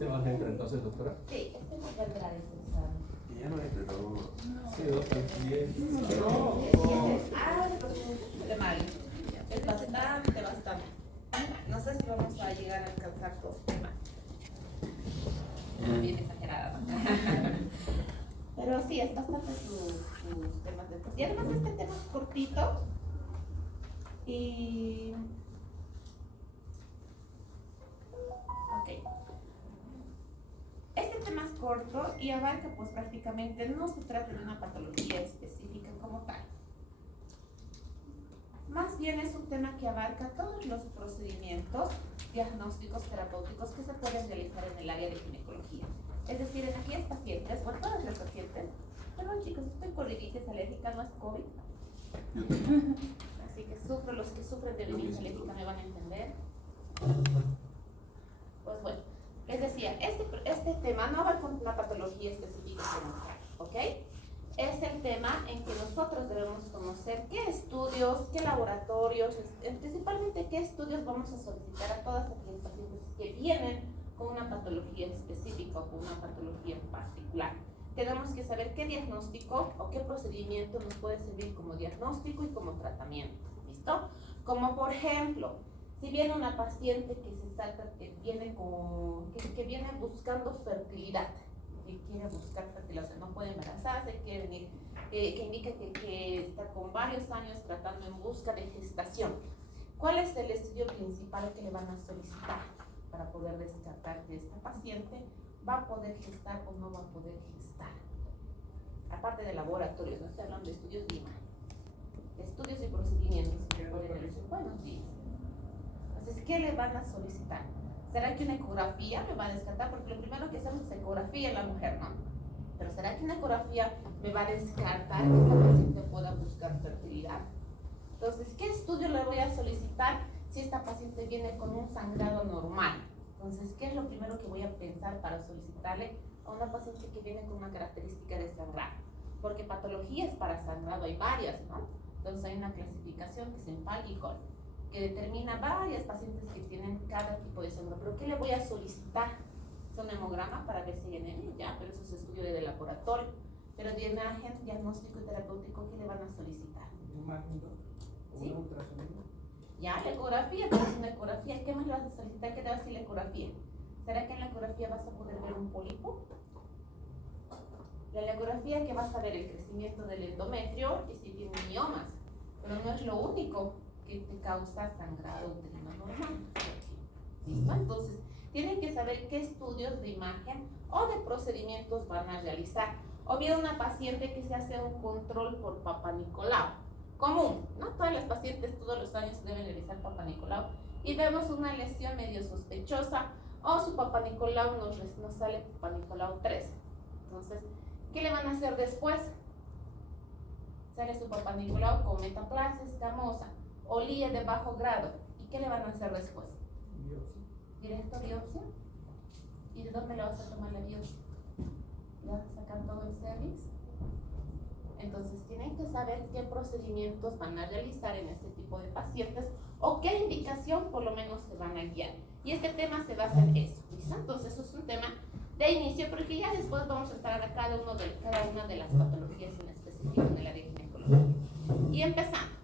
¿Este más entra entonces, doctora? Sí, este no va a entrar en ese examen. Y ya no entra, no. Sí, doctora. De mal. Es bastante, bastante. No sé si vamos a llegar a alcanzar dos temas. Bien exagerada, ¿no? Pero sí, es bastante sus temas de... Y además este tema es cortito. Y... Ok. Este tema es corto y abarca pues prácticamente, no se trata de una patología específica como tal. Más bien es un tema que abarca todos los procedimientos diagnósticos terapéuticos que se pueden realizar en el área de ginecología. Es decir, en aquellas pacientes, bueno, todas las pacientes, perdón chicos, estoy colitis alérgica, no es COVID. Así que los que sufren de rinitis alérgica me van a entender. Pues bueno, les decía, este tema no va con una patología específica como tal, ¿ok? Es el tema en que nosotros debemos conocer qué estudios, qué laboratorios, principalmente qué estudios vamos a solicitar a todas aquellas pacientes que vienen con una patología específica o con una patología en particular. Tenemos que saber qué diagnóstico o qué procedimiento nos puede servir como diagnóstico y como tratamiento, ¿listo? Como por ejemplo, si viene una paciente que viene buscando fertilidad, que quiere buscar fertilidad, o sea, no puede embarazarse, que indica que está con varios años tratando en busca de gestación. ¿Cuál es el estudio principal que le van a solicitar para poder descartar que esta paciente va a poder gestar o no va a poder gestar? Aparte de laboratorios, no estoy hablando de estudios de imagen, estudios y procedimientos que pueden realizar. Buenos días. Entonces, ¿qué le van a solicitar? ¿Será que una ecografía me va a descartar? Porque lo primero que hacemos es ecografía en la mujer, ¿no? Pero ¿será que una ecografía me va a descartar que esta paciente pueda buscar fertilidad? Entonces, ¿qué estudio le voy a solicitar si esta paciente viene con un sangrado normal? Entonces, ¿qué es lo primero que voy a pensar para solicitarle a una paciente que viene con una característica de sangrado? Porque patologías para sangrado hay varias, ¿no? Entonces hay una clasificación que es en Palicol, que determina varias pacientes que tienen cada tipo de sangrado. ¿Pero qué le voy a solicitar? Es un hemograma para ver si hay anemia, ya, pero eso es estudio de laboratorio. Pero de imagen, diagnóstico y terapéutico, ¿qué le van a solicitar? ¿Sí? Ya, la ecografía, pero es una ecografía. ¿Qué más le vas a solicitar? ¿Qué te va a decir la ecografía? ¿Será que en la ecografía vas a poder ver un pólipo? La ecografía que vas a ver el crecimiento del endometrio y si tiene miomas, pero no es lo único que te causa sangrado uterino normal. ¿Listo? Entonces, tienen que saber qué estudios de imagen o de procedimientos van a realizar. O bien una paciente que se hace un control por Papa Nicolau, común, ¿no? Todas las pacientes todos los años deben realizar Papa Nicolau y vemos una lesión medio sospechosa o su Papa Nicolau nos sale Papa Nicolau 3. Entonces, ¿qué le van a hacer después? Sale su Papa Nicolau con metaplasia escamosa o LIE de bajo grado. ¿Y qué le van a hacer después? Biopsia. ¿Directo biopsia? ¿Y de dónde le vas a tomar la biopsia? ¿Le vas a sacar todo el cervix? Entonces tienen que saber qué procedimientos van a realizar en este tipo de pacientes o qué indicación por lo menos se van a guiar. Y este tema se basa en eso, ¿listo? Entonces eso es un tema de inicio, porque ya después vamos a entrar a cada una de las patologías en específico en el área de ginecología. Y empezando.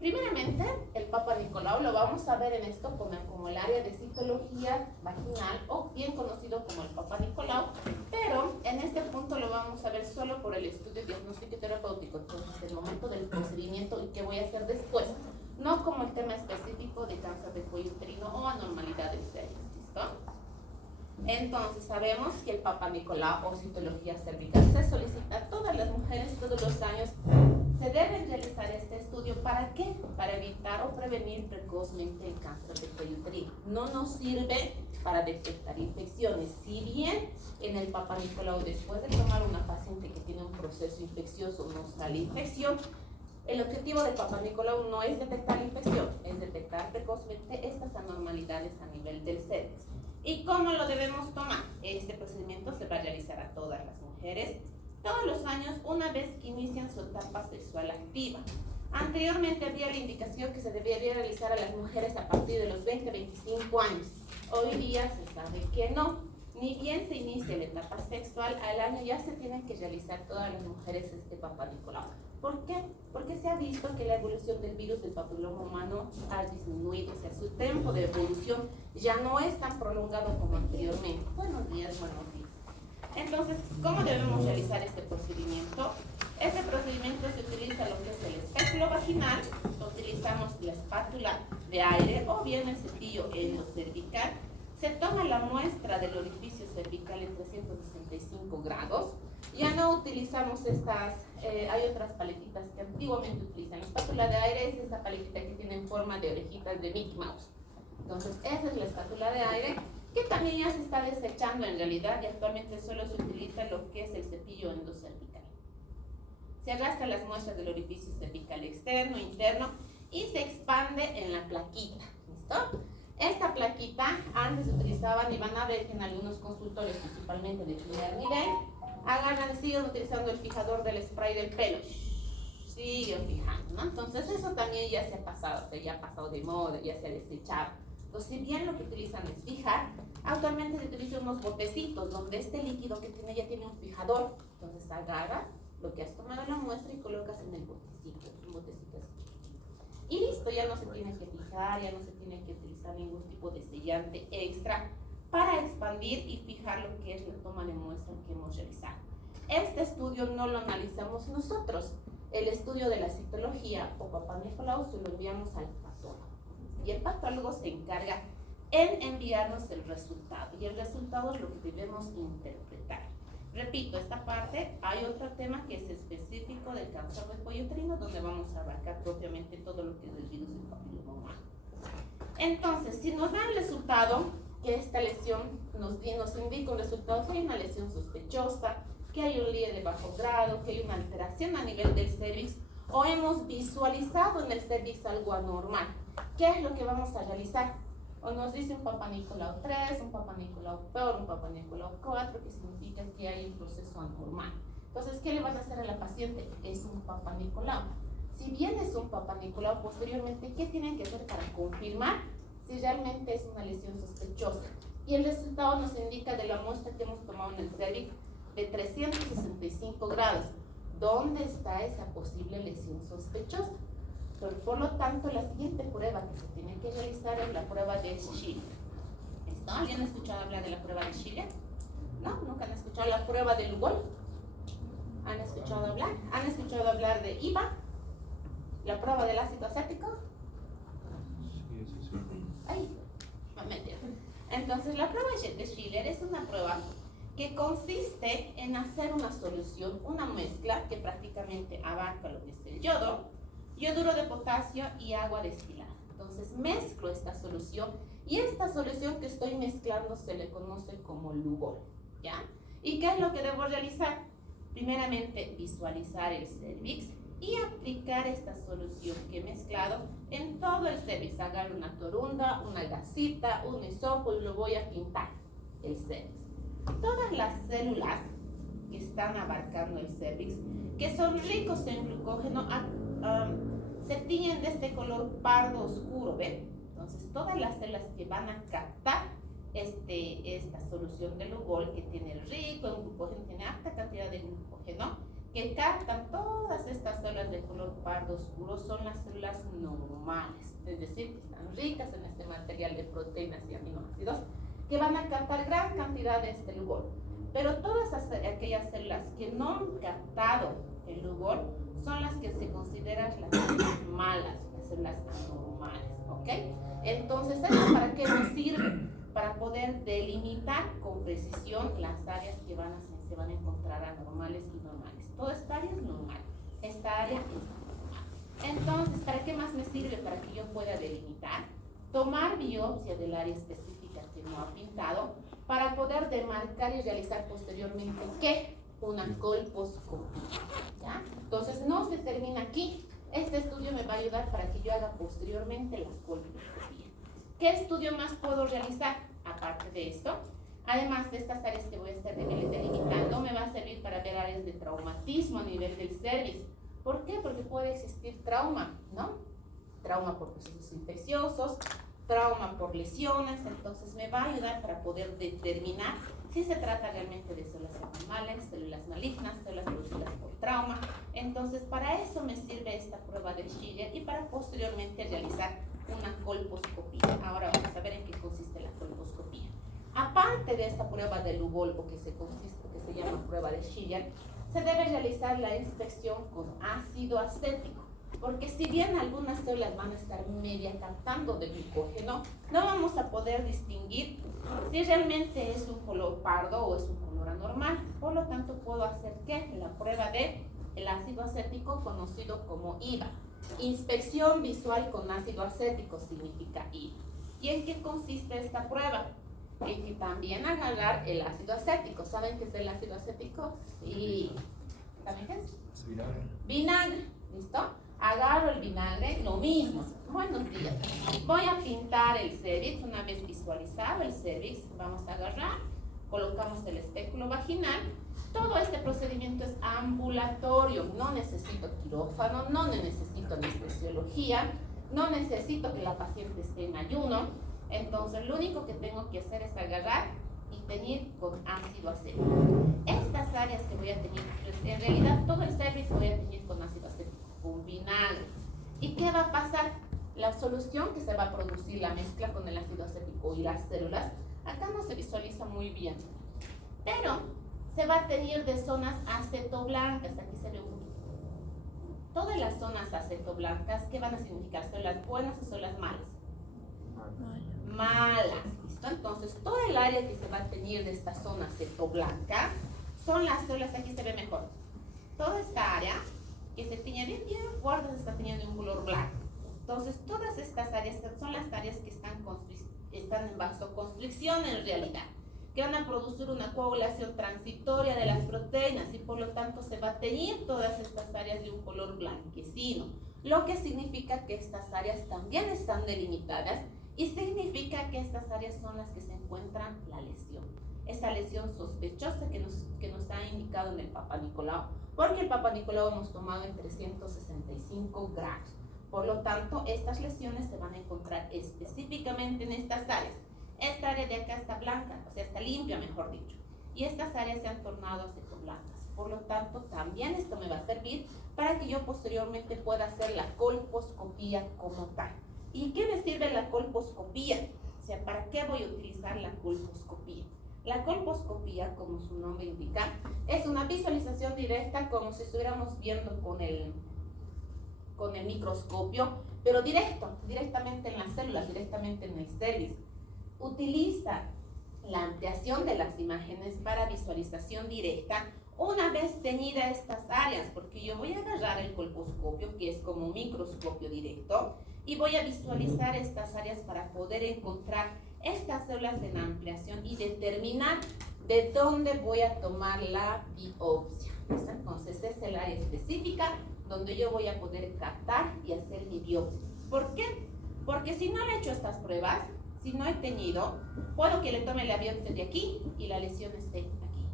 Primeramente, el Papa Nicolau lo vamos a ver en esto como el área de citología vaginal o bien conocido como el Papa Nicolau, pero en este punto lo vamos a ver solo por el estudio diagnóstico y terapéutico, entonces el momento del procedimiento y qué voy a hacer después, no como el tema específico de cáncer de cuello uterino o anormalidad del cervix, ¿listo? Entonces sabemos que el Papa Nicolau o citología cervical se solicita a todas las mujeres todos los años. Se debe realizar este estudio, ¿para qué? Para evitar o prevenir precozmente el cáncer de cuello uterino. No nos sirve para detectar infecciones. Si bien en el Papa Nicolau, después de tomar una paciente que tiene un proceso infeccioso, no sale infección, el objetivo del Papa Nicolau no es detectar infección, es detectar precozmente estas anormalidades a nivel del cervix. ¿Y cómo lo debemos tomar? Este procedimiento se va a realizar a todas las mujeres todos los años una vez que inician su etapa sexual activa. Anteriormente había la indicación que se debería realizar a las mujeres a partir de los 20-25 años. Hoy día se sabe que no. ni bien se inicia la etapa sexual, al año ya se tienen que realizar todas las mujeres este Papá Nicolau. ¿Por qué? Porque se ha visto que la evolución del virus del papiloma humano ha disminuido, o sea, su tiempo de evolución ya no es tan prolongado como anteriormente. Buenos días, buenos días. Entonces, ¿cómo debemos realizar este procedimiento? Este procedimiento se utiliza lo que es el espéculo vaginal, utilizamos la espátula de aire o bien el cepillo endocervical. Se toma la muestra del orificio cervical en 365 grados. Ya no utilizamos estas, hay otras paletitas que antiguamente utilizan. La espátula de aire es esta paletita que tiene forma de orejitas de Mickey Mouse. Entonces, esa es la espátula de aire, que también ya se está desechando en realidad y actualmente solo se utiliza lo que es el cepillo endocervical. Se arrastra las muestras del orificio cervical externo, interno y se expande en la plaquita. ¿Listo? Esta plaquita antes se utilizaban y van a ver que en algunos consultorios, principalmente de primer nivel, agarran, siguen utilizando el fijador del spray del pelo. Siguen fijando, ¿no? Entonces eso también ya se ha pasado, o sea, ya ha pasado de moda, ya se ha desechado. Entonces, si bien lo que utilizan es fijar, actualmente se utilizan unos botecitos donde este líquido que tiene ya tiene un fijador. Entonces agarras lo que has tomado en la muestra y colocas en el botecito, un botecito así. Y listo, ya no se tiene que fijar, ya no se tiene que utilizar ningún tipo de sellante extra para expandir y fijar lo que es la toma de muestra que hemos realizado. Este estudio no lo analizamos nosotros. El estudio de la citología o Papá Nicolau se lo enviamos al patólogo. Y el patólogo se encarga en enviarnos el resultado. Y el resultado es lo que debemos interpretar. Repito, esta parte, hay otro tema que es específico del cáncer de cuello uterino, donde vamos a abarcar propiamente todo lo que es el virus del papiloma humano. Entonces, si nos da el resultado, que esta lesión nos indica un resultado, que hay una lesión sospechosa, que hay un líe de bajo grado, que hay una alteración a nivel del cervix, o hemos visualizado en el cervix algo anormal, ¿qué es lo que vamos a realizar? O nos dice un Papá Nicolau 3, un Papá Nicolau peor, un Papá Nicolau 4, que significa que hay un proceso anormal. Entonces, ¿qué le van a hacer a la paciente? Es un Papá Nicolau. Si bien es un Papá Nicolau, posteriormente, ¿qué tienen que hacer para confirmar si realmente es una lesión sospechosa? Y el resultado nos indica de la muestra que hemos tomado en el cervix de 365 grados. ¿Dónde está esa posible lesión sospechosa? Por lo tanto, la siguiente prueba que se tiene que realizar es la prueba de Schiller. ¿Listo? ¿Alguien ha escuchado hablar de la prueba de Schiller? ¿No? ¿Nunca han escuchado la prueba de Lugol? ¿Han escuchado hablar? ¿Han escuchado hablar de IVA? ¿La prueba del ácido acético? Sí. Ay, me metí. Entonces, la prueba de Schiller es una prueba que consiste en hacer una solución, una mezcla que prácticamente abarca lo que es el yodo, yoduro de potasio y agua destilada. Entonces mezclo esta solución y esta solución que estoy mezclando se le conoce como Lugol, ¿ya? ¿Y qué es lo que debo realizar? Primeramente visualizar el cervix y aplicar esta solución que he mezclado en todo el cervix. Agarro una torunda, una gasita, un hisopo y lo voy a pintar el cervix. Todas las células que están abarcando el cervix, que son ricos en glucógeno, se tiñen de este color pardo oscuro, ¿ven? Entonces, todas las células que van a captar esta solución de Lugol, que tiene rico en glucógeno, tiene alta cantidad de glucógeno, que captan todas estas células de color pardo oscuro, son las células normales, es decir, que están ricas en este material de proteínas y aminoácidos, que van a captar gran cantidad de este Lugol. Pero todas aquellas células que no han captado el Lugol son las que se consideran las células malas, las células anormales, ¿ok? Entonces, ¿esto para qué nos sirve? Para poder delimitar con precisión las áreas que se van a encontrar anormales y normales. Toda esta área es normal, esta área es anormal. Entonces, ¿para qué más me sirve? Para que yo pueda delimitar, tomar biopsia del área específica que no ha pintado, para poder demarcar y realizar posteriormente, ¿qué? Una colposcopía, ¿ya? Entonces, no se termina aquí. Este estudio me va a ayudar para que yo haga posteriormente la colposcopía. ¿Qué estudio más puedo realizar? Aparte de esto, además de estas áreas que voy a estar delimitando, me va a servir para ver áreas de traumatismo a nivel del cervix. ¿Por qué? Porque puede existir trauma, ¿no? Trauma por procesos infecciosos, trauma por lesiones, entonces me va a ayudar para poder determinar si se trata realmente de células abnormales, células malignas, células producidas por trauma. Entonces, para eso me sirve esta prueba de Schiller y para posteriormente realizar una colposcopía. Ahora vamos a ver en qué consiste la colposcopía. Aparte de esta prueba de Lugol, que se llama prueba de Schiller, se debe realizar la inspección con ácido acético, porque si bien algunas células van a estar media captando de glucógeno, no vamos a poder distinguir si realmente es un color pardo o es un color anormal. Por lo tanto, puedo hacer ¿qué? La prueba de el ácido acético, conocido como IVA. Inspección visual con ácido acético significa IVA. ¿Y en qué consiste esta prueba? En que también agarrar el ácido acético. ¿Saben qué es el ácido acético? Sí. ¿Saben qué es? Vinagre. Vinagre. ¿Listo? Agarro el vinagre, lo mismo. Buenos días. Voy a pintar el cervix. Una vez visualizado el cervix, vamos a agarrar, colocamos el espéculo vaginal. Todo este procedimiento es ambulatorio. No necesito quirófano, no necesito anestesiología, no necesito que la paciente esté en ayuno. Entonces, lo único que tengo que hacer es agarrar y teñir con ácido acético. Estas áreas que voy a teñir, pues, en realidad todo el cervix voy a teñir con ácido acético, con vinagre. ¿Y qué va a pasar? La solución que se va a producir, la mezcla con el ácido acético y las células, acá no se visualiza muy bien, pero se va a teñir de zonas acetoblancas. Aquí se ve un poquito. Todas las zonas acetoblancas, ¿qué van a significar? ¿Células buenas o células malas? Malas, ¿listo? Entonces, todo el área que se va a teñir de esta zona acetoblanca son las células, aquí se ve mejor. Toda esta área que se tiñe bien fuerte se está teñiendo de un color blanco. Entonces, todas estas áreas son las áreas que están en vasoconstricción en realidad, que van a producir una coagulación transitoria de las proteínas y por lo tanto se va a teñir todas estas áreas de un color blanquecino, lo que significa que estas áreas también están delimitadas y significa que estas áreas son las que se encuentran la lesión, esa lesión sospechosa que nos ha indicado en el Papa Nicolau, porque el Papa Nicolau hemos tomado en 365 gramos. Por lo tanto, estas lesiones se van a encontrar específicamente en estas áreas. Esta área de acá está blanca, o sea, está limpia, mejor dicho. Y estas áreas se han tornado acetoblancas. Por lo tanto, también esto me va a servir para que yo posteriormente pueda hacer la colposcopía como tal. ¿Y qué me sirve la colposcopía? O sea, ¿para qué voy a utilizar la colposcopía? La colposcopía, como su nombre indica, es una visualización directa como si estuviéramos viendo con el microscopio, pero directamente en las células, directamente en el cervix. Utiliza la ampliación de las imágenes para visualización directa una vez teñida estas áreas, porque yo voy a agarrar el colposcopio, que es como un microscopio directo, y voy a visualizar estas áreas para poder encontrar estas células en ampliación y determinar de dónde voy a tomar la biopsia. Entonces es el área específica donde yo voy a poder captar y hacer mi biopsia. ¿Por qué? Porque si no le he hecho estas pruebas, si no he teñido, puedo que le tome la biopsia de aquí y la lesión esté aquí,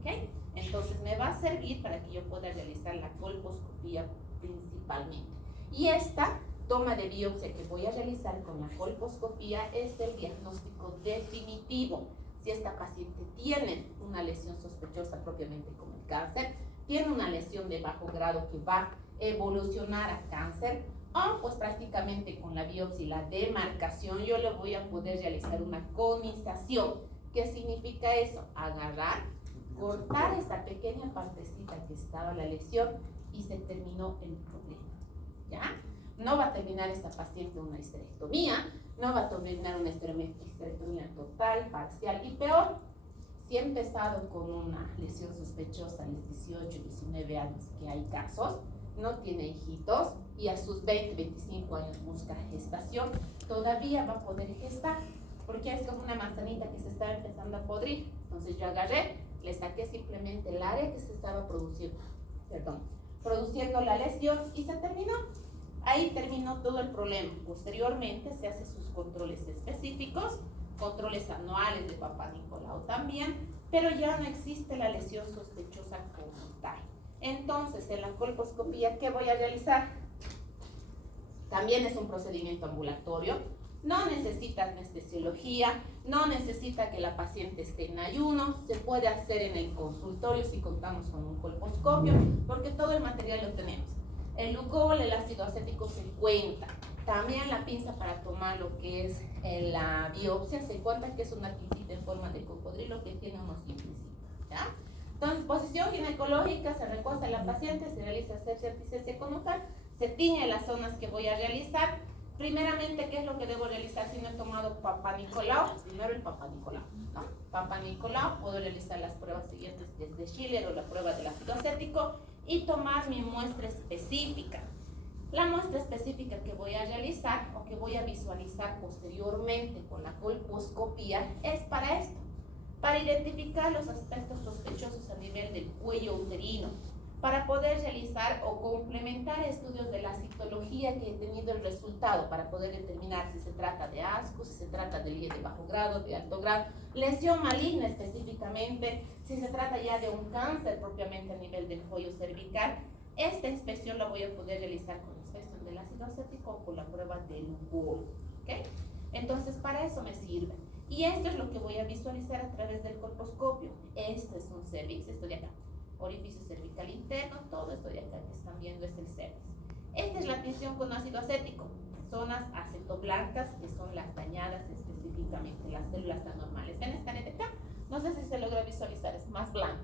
¿ok? Entonces me va a servir para que yo pueda realizar la colposcopía principalmente. Y esta toma de biopsia que voy a realizar con la colposcopía es el diagnóstico definitivo. Si esta paciente tiene una lesión sospechosa propiamente como el cáncer, tiene una lesión de bajo grado que va a evolucionar a cáncer, o pues prácticamente con la biopsia y la demarcación yo le voy a poder realizar una conización. ¿Qué significa eso? Agarrar, cortar esa pequeña partecita que estaba la lesión y se terminó el problema, ¿ya? No va a terminar esta paciente una histerectomía, no va a terminar una histerectomía total, parcial y peor. Si he empezado con una lesión sospechosa a los 18, 19 años, que hay casos, no tiene hijitos y a sus 20, 25 años busca gestación, todavía va a poder gestar, porque es como una manzanita que se está empezando a podrir. Entonces yo agarré, le saqué simplemente el área que se estaba produciendo la lesión y se terminó. Ahí terminó todo el problema. Posteriormente se hacen sus controles específicos, controles anuales de Papa Nicolau también, pero ya no existe la lesión sospechosa como tal. Entonces, en la colposcopía, ¿qué voy a realizar? También es un procedimiento ambulatorio. No necesita anestesiología, no necesita que la paciente esté en ayuno, se puede hacer en el consultorio si contamos con un colposcopio, porque todo el material lo tenemos. El Lugol, el ácido acético se cuenta. También la pinza para tomar lo que es la biopsia, se cuenta que es una pincita en forma de cocodrilo que tiene unos dientecitos, ¿ya? Entonces, posición ginecológica, se recuesta la paciente, se realiza asepsia antisepsia conocal, se tiñe las zonas que voy a realizar. Primeramente, ¿qué es lo que debo realizar si no he tomado Papa Nicolau? Primero el Papa Nicolau, ¿no? Papa Nicolau, puedo realizar las pruebas siguientes que es de Schiller o la prueba del ácido acético y tomar mi muestra específica. La muestra específica que voy a realizar o que voy a visualizar posteriormente con la colposcopía es para esto, para identificar los aspectos sospechosos a nivel del cuello uterino, para poder realizar o complementar estudios de la citología que he tenido el resultado, para poder determinar si se trata de asco, si se trata de LIE de bajo grado, de alto grado, lesión maligna específicamente, si se trata ya de un cáncer propiamente a nivel del cuello cervical. Esta inspección la voy a poder realizar con la inspección del ácido acético o con la prueba del Lugol, ¿okay? Entonces, para eso me sirve. Y esto es lo que voy a visualizar a través del colposcopio. Este es un cervix, esto de acá. Orificio cervical interno, todo esto de acá que están viendo es el cervix. Esta es la tinción con ácido acético. Zonas acetoblancas, que son las dañadas específicamente, las células anormales. ¿Ven esta de acá? No sé si se logra visualizar, es más blanco.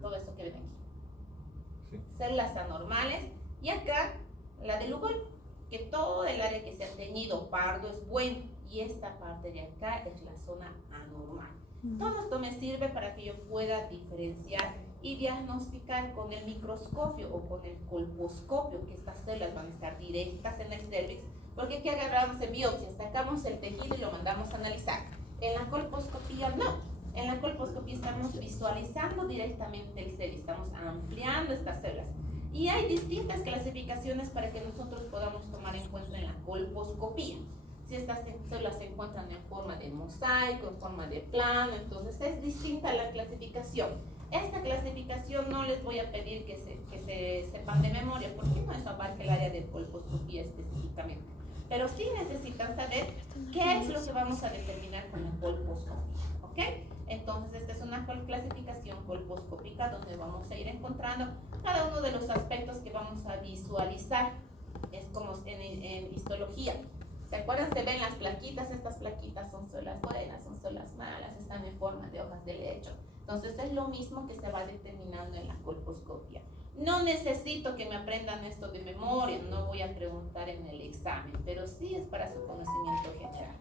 Todo esto que ven aquí. Sí. Células anormales. Y acá, la de Lugol, que todo el área que se ha teñido pardo es bueno. Y esta parte de acá es la zona anormal. Todo esto me sirve para que yo pueda diferenciar y diagnosticar con el microscopio o con el colposcopio, que estas células van a estar directas en el cervix, porque aquí agarramos en biopsia, sacamos el tejido y lo mandamos a analizar. En la colposcopía no. En la colposcopía estamos visualizando directamente el cervix, estamos ampliando estas células. Y hay distintas clasificaciones para que nosotros podamos tomar en cuenta en la colposcopía. Si estas células se encuentran en forma de mosaico, en forma de plano, entonces es distinta la clasificación. Esta clasificación no les voy a pedir que se sepan de memoria, porque no es abarca el área de colposcopía específicamente. Pero sí necesitan saber qué es lo que vamos a determinar con la colposcopía, ¿ok? Entonces, esta es una clasificación colposcópica donde vamos a ir encontrando cada uno de los aspectos que vamos a visualizar. Es como en histología. ¿Se acuerdan? Se ven las plaquitas, estas plaquitas son células buenas, son células malas, están en forma de hojas de lecho. Entonces es lo mismo que se va determinando en la colposcopia. No necesito que me aprendan esto de memoria, no voy a preguntar en el examen, pero sí es para su conocimiento general,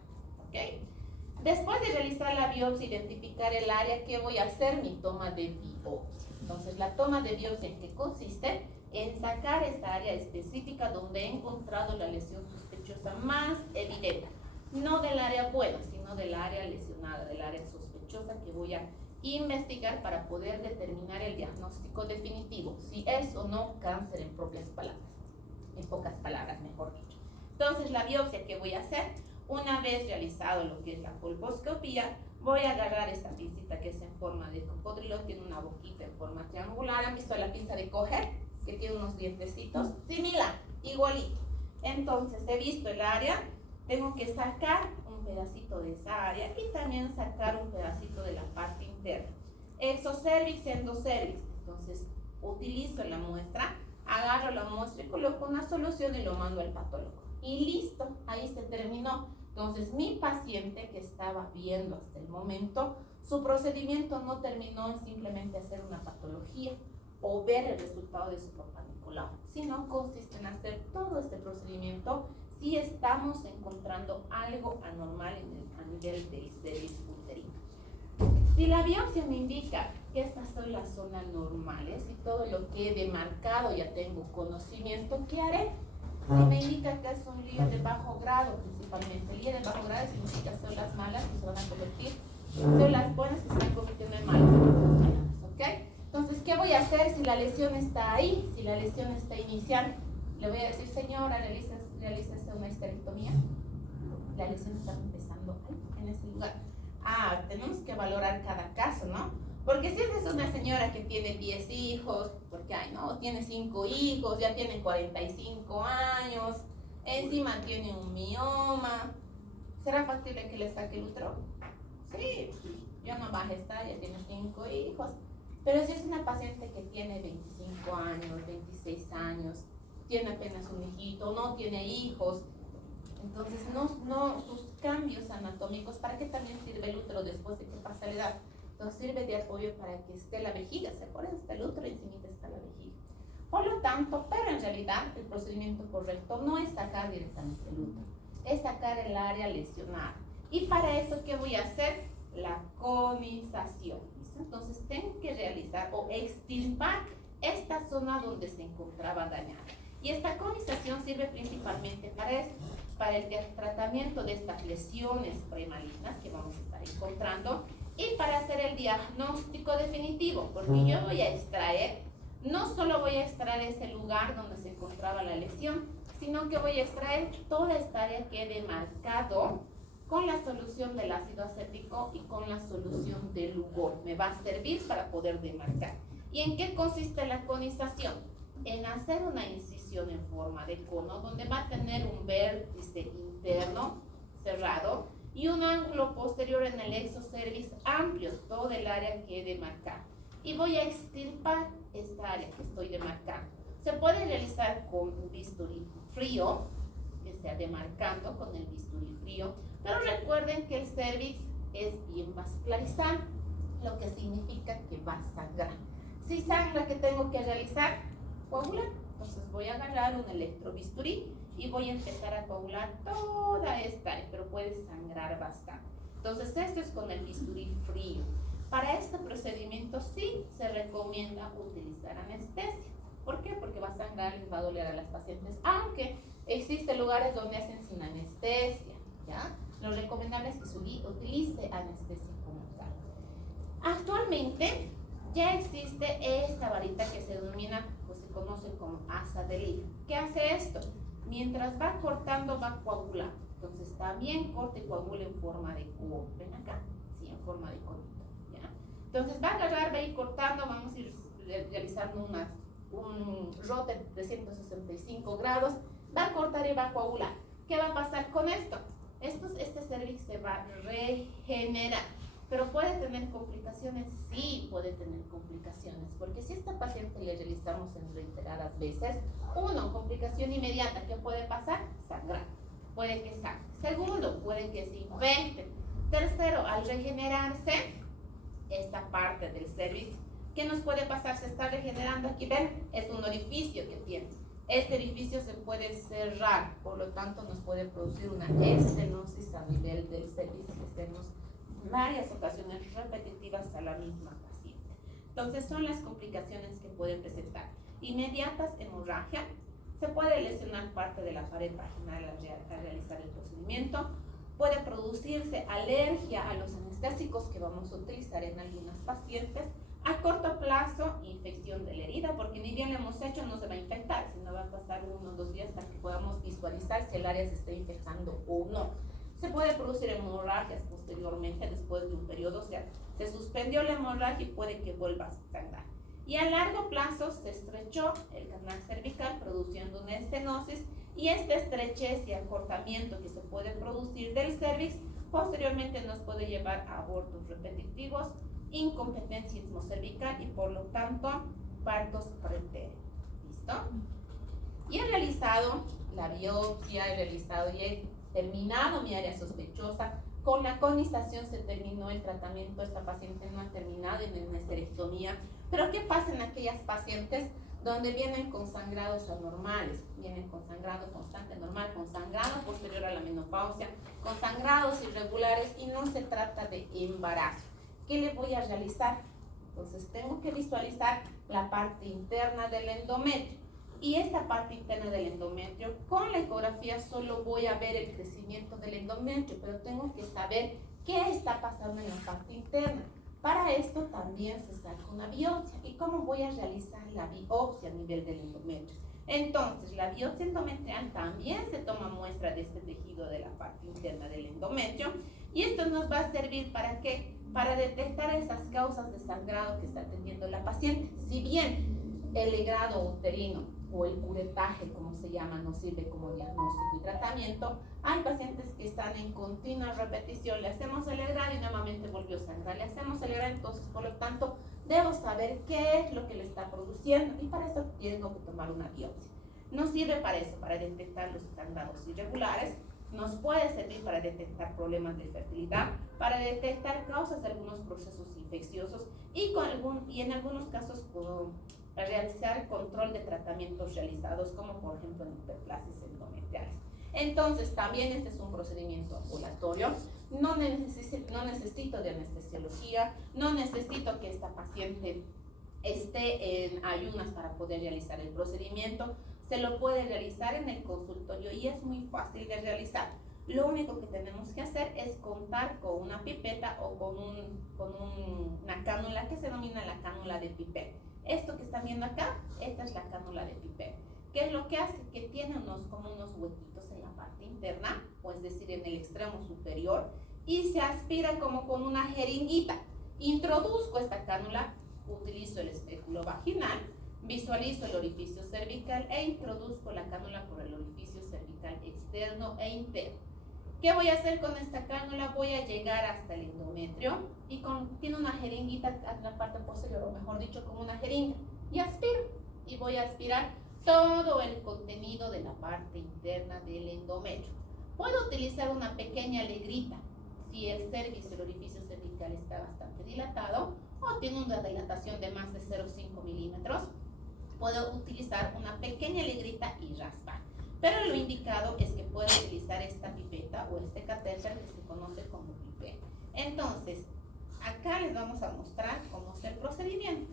¿ok? Después de realizar la biopsia, identificar el área, ¿qué voy a hacer? Mi toma de biopsia. Entonces la toma de biopsia, ¿en qué consiste? En sacar esa área específica donde he encontrado la lesión sospechosa más evidente, no del área buena, sino del área lesionada, del área sospechosa que voy a investigar para poder determinar el diagnóstico definitivo, si es o no cáncer en propias palabras, en pocas palabras, mejor dicho. Entonces, la biopsia que voy a hacer, una vez realizado lo que es la colposcopía, voy a agarrar esta pincita que es en forma de cocodrilo, tiene una boquita en forma triangular. ¿Han visto la pinza de coger? Que tiene unos dientecitos, similar, igualito. Entonces, he visto el área, tengo que sacar un pedacito de esa área y también sacar un pedacito de la parte interna. Exocervix, endocervix. Entonces, utilizo la muestra, agarro la muestra y coloco una solución y lo mando al patólogo. Y listo, ahí se terminó. Entonces, mi paciente que estaba viendo hasta el momento, su procedimiento no terminó en simplemente hacer una patología o ver el resultado de su Papa Nicolau, sino consiste en hacer todo este procedimiento si estamos encontrando algo anormal a nivel del cervix uterino. Si la biopsia me indica que estas células son anormales y todo lo que he demarcado ya tengo conocimiento, ¿qué haré? Si me indica que es un LIE de bajo grado, principalmente LIE de bajo grado significa células malas que se van a convertir en células buenas que se van convirtiendo en malas, ¿ok? Entonces, ¿qué voy a hacer si la lesión está ahí? Si la lesión está inicial, le voy a decir, señora, realícese una histerectomía. La lesión está empezando ahí, en ese lugar. Tenemos que valorar cada caso, ¿no? Porque si es una señora que tiene 10 hijos, porque tiene 5 hijos, ya tiene 45 años, encima tiene un mioma, ¿Será factible que le saque el útero? Sí, yo no va a gestar, ya tiene 5 hijos. Pero si es una paciente que tiene 25 años, 26 años, tiene apenas un hijito, no tiene hijos, entonces sus cambios anatómicos, ¿para qué también sirve el útero después de que pasa la edad? Entonces sirve de apoyo para que esté la vejiga, ¿se acuerdan? Está el útero y encima está la vejiga. Por lo tanto, pero en realidad el procedimiento correcto no es sacar directamente el útero, es sacar el área lesionada. Y para eso, ¿qué voy a hacer? La conización. ¿Listo? Entonces tengo que realizar o extirpar esta zona donde se encontraba dañada. Y esta conización sirve principalmente para esto, para el tratamiento de estas lesiones premalignas que vamos a estar encontrando y para hacer el diagnóstico definitivo, porque yo voy a extraer, no solo voy a extraer ese lugar donde se encontraba la lesión, sino que voy a extraer toda esta área que he demarcado con la solución del ácido acético y con la solución del Lugol. Me va a servir para poder demarcar. ¿Y en qué consiste la conización? En hacer una incisión en forma de cono donde va a tener un vértice interno cerrado y un ángulo posterior en el exocervix amplio, todo el área que he demarcado. Y voy a extirpar esta área que estoy demarcando. Se puede realizar con un bisturí frío, que sea demarcando con el bisturí frío, pero recuerden que el cervix es bien vascularizado, lo que significa que va a sangrar. Si sangra, ¿qué tengo que realizar? Coagular. Entonces voy a agarrar un electrobisturí y voy a empezar a coagular toda esta área, pero puede sangrar bastante. Entonces esto es con el bisturí frío. Para este procedimiento sí se recomienda utilizar anestesia. ¿Por qué? Porque va a sangrar y les va a doler a las pacientes, aunque existen lugares donde hacen sin anestesia, ¿ya? Lo recomendable es que se utilice anestesia como tal. Actualmente ya existe esta varita que se denomina, pues se conoce como asa de liga. ¿Qué hace esto? Mientras va cortando, va coagulando. Entonces también corta y coagula en forma de cubo. Ven acá, sí, en forma de conito, ¿ya? Entonces va a agarrar, va a ir cortando, vamos a ir realizando un rote de 365 grados, va a cortar y va a coagular. ¿Qué va a pasar con esto? Este cervix se va a regenerar, pero puede tener complicaciones, sí puede tener complicaciones, porque si a esta paciente le realizamos en reiteradas veces, uno, complicación inmediata, ¿qué puede pasar? Sangrar, puede que sangre. Segundo, puede que se infecte. Tercero, al regenerarse esta parte del cervix, ¿qué nos puede pasar? Se está regenerando aquí, ven, es un orificio que tiene. Este orificio se puede cerrar, por lo tanto nos puede producir una estenosis a nivel del cervix, estemos en varias ocasiones repetitivas a la misma paciente. Entonces son las complicaciones que pueden presentar. Inmediatas, hemorragia, se puede lesionar parte de la pared vaginal al realizar el procedimiento, puede producirse alergia a los anestésicos que vamos a utilizar en algunas pacientes. A corto plazo, infección de la herida, porque ni bien lo hemos hecho, no se va a infectar, sino va a pasar 1 o 2 días para que podamos visualizar si el área se está infectando o no. Se puede producir hemorragias posteriormente, después de un periodo, o sea, se suspendió la hemorragia y puede que vuelva a sangrar. Y a largo plazo se estrechó el canal cervical, produciendo una estenosis, y esta estrechez y acortamiento que se puede producir del cervix, posteriormente nos puede llevar a abortos repetitivos, incompetencia cervical y por lo tanto partos preternos. ¿Listo? Y he realizado la biopsia, he realizado y he terminado mi área sospechosa. Con la conización se terminó el tratamiento. Esta paciente no ha terminado en una esterectomía. Pero ¿qué pasa en aquellas pacientes donde vienen con sangrados anormales? Vienen con sangrado constante normal, con sangrado posterior a la menopausia, con sangrados irregulares y no se trata de embarazo. ¿Qué le voy a realizar? Entonces tengo que visualizar la parte interna del endometrio. Y esta parte interna del endometrio, con la ecografía solo voy a ver el crecimiento del endometrio, pero tengo que saber qué está pasando en la parte interna. Para esto también se saca una biopsia. ¿Y cómo voy a realizar la biopsia a nivel del endometrio? Entonces, la biopsia endometrial también se toma muestra de este tejido de la parte interna del endometrio. Y esto nos va a servir ¿para qué? Para detectar esas causas de sangrado que está teniendo la paciente. Si bien el legrado uterino o el curetaje, como se llama, nos sirve como diagnóstico y tratamiento. Hay pacientes que están en continua repetición, le hacemos el EGRA y nuevamente volvió a sangrar, le hacemos el EGRA, entonces por lo tanto debo saber qué es lo que le está produciendo y para eso tengo que tomar una biopsia. Nos sirve para eso, para detectar los sangrados irregulares, nos puede servir para detectar problemas de fertilidad, para detectar causas de algunos procesos infecciosos y en algunos casos realizar control de tratamientos realizados, como por ejemplo en hiperplasias endometriales. Entonces, también este es un procedimiento ambulatorio, no necesito de anestesiología, no necesito que esta paciente esté en ayunas para poder realizar el procedimiento, se lo puede realizar en el consultorio y es muy fácil de realizar. Lo único que tenemos que hacer es contar con una pipeta o con una cánula que se denomina la cánula de Pipette. Esto que están viendo acá, esta es la cánula de Pipette. ¿Qué es lo que hace? Que tiene como unos huequitos en la parte interna, o es decir, en el extremo superior, y se aspira como con una jeringuita. Introduzco esta cánula, utilizo el espéculo vaginal, visualizo el orificio cervical e introduzco la cánula por el orificio cervical externo e interno. ¿Qué voy a hacer con esta cánula? Voy a llegar hasta el endometrio y tiene una jeringuita en la parte posterior, o mejor dicho, como una jeringa, y aspiro. Y voy a aspirar todo el contenido de la parte interna del endometrio. Puedo utilizar una pequeña alegrita si el cervix, el orificio cervical, está bastante dilatado o tiene una dilatación de más de 0,5 milímetros. Puedo utilizar una pequeña alegrita y raspar. Pero lo indicado es que puedo utilizar esta pipeta o este catéter que se conoce como pipeta. Entonces, acá les vamos a mostrar cómo es el procedimiento.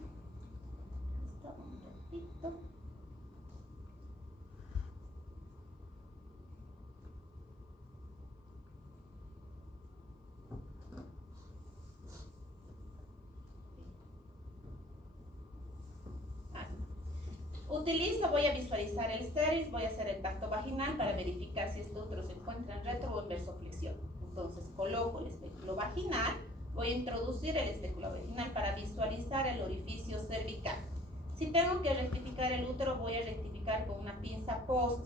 Esto, un ratito. Voy a visualizar el cervix, voy a hacer el tacto vaginal para verificar si este útero se encuentra en retro o en versoflexión. Entonces coloco el espéculo vaginal, voy a introducir el espéculo vaginal para visualizar el orificio cervical. Si tengo que rectificar el útero, voy a rectificar con una pinza post,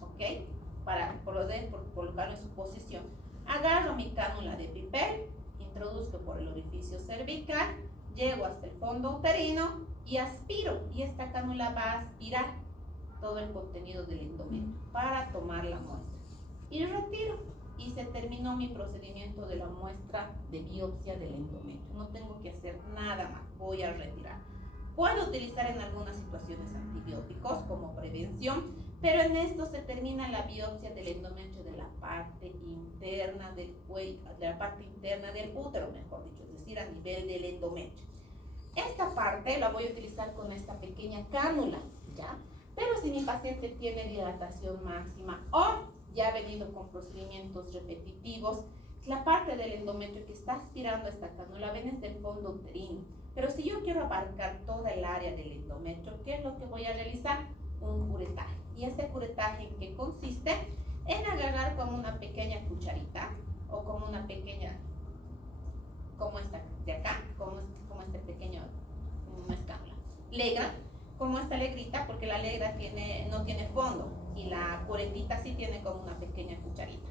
¿ok? Para poder colocarlo en su posición. Agarro mi cánula de Pipette, introduzco por el orificio cervical, llego hasta el fondo uterino y aspiro, y esta cánula va a aspirar todo el contenido del endometrio para tomar la muestra y retiro, y se terminó mi procedimiento de la muestra de biopsia del endometrio. No tengo que hacer nada más, voy a retirar. Puedo utilizar en algunas situaciones antibióticos como prevención, pero en esto se termina la biopsia del endometrio de la parte interna del cuello, de la parte interna del útero, mejor dicho, es decir, a nivel del endometrio. Esta parte la voy a utilizar con esta pequeña cánula, ¿ya? Pero si mi paciente tiene dilatación máxima o ya ha venido con procedimientos repetitivos, la parte del endometrio que está aspirando esta cánula viene desde el fondo uterino. Pero si yo quiero abarcar toda el área del endometrio, ¿qué es lo que voy a realizar? Un curetaje. ¿Y este curetaje en qué consiste? En agarrar como una pequeña cucharita o como una pequeña, como esta de acá, como este pequeño, una escápula, legra, como esta legrita, porque la legra no tiene fondo y la curetita sí tiene como una pequeña cucharita.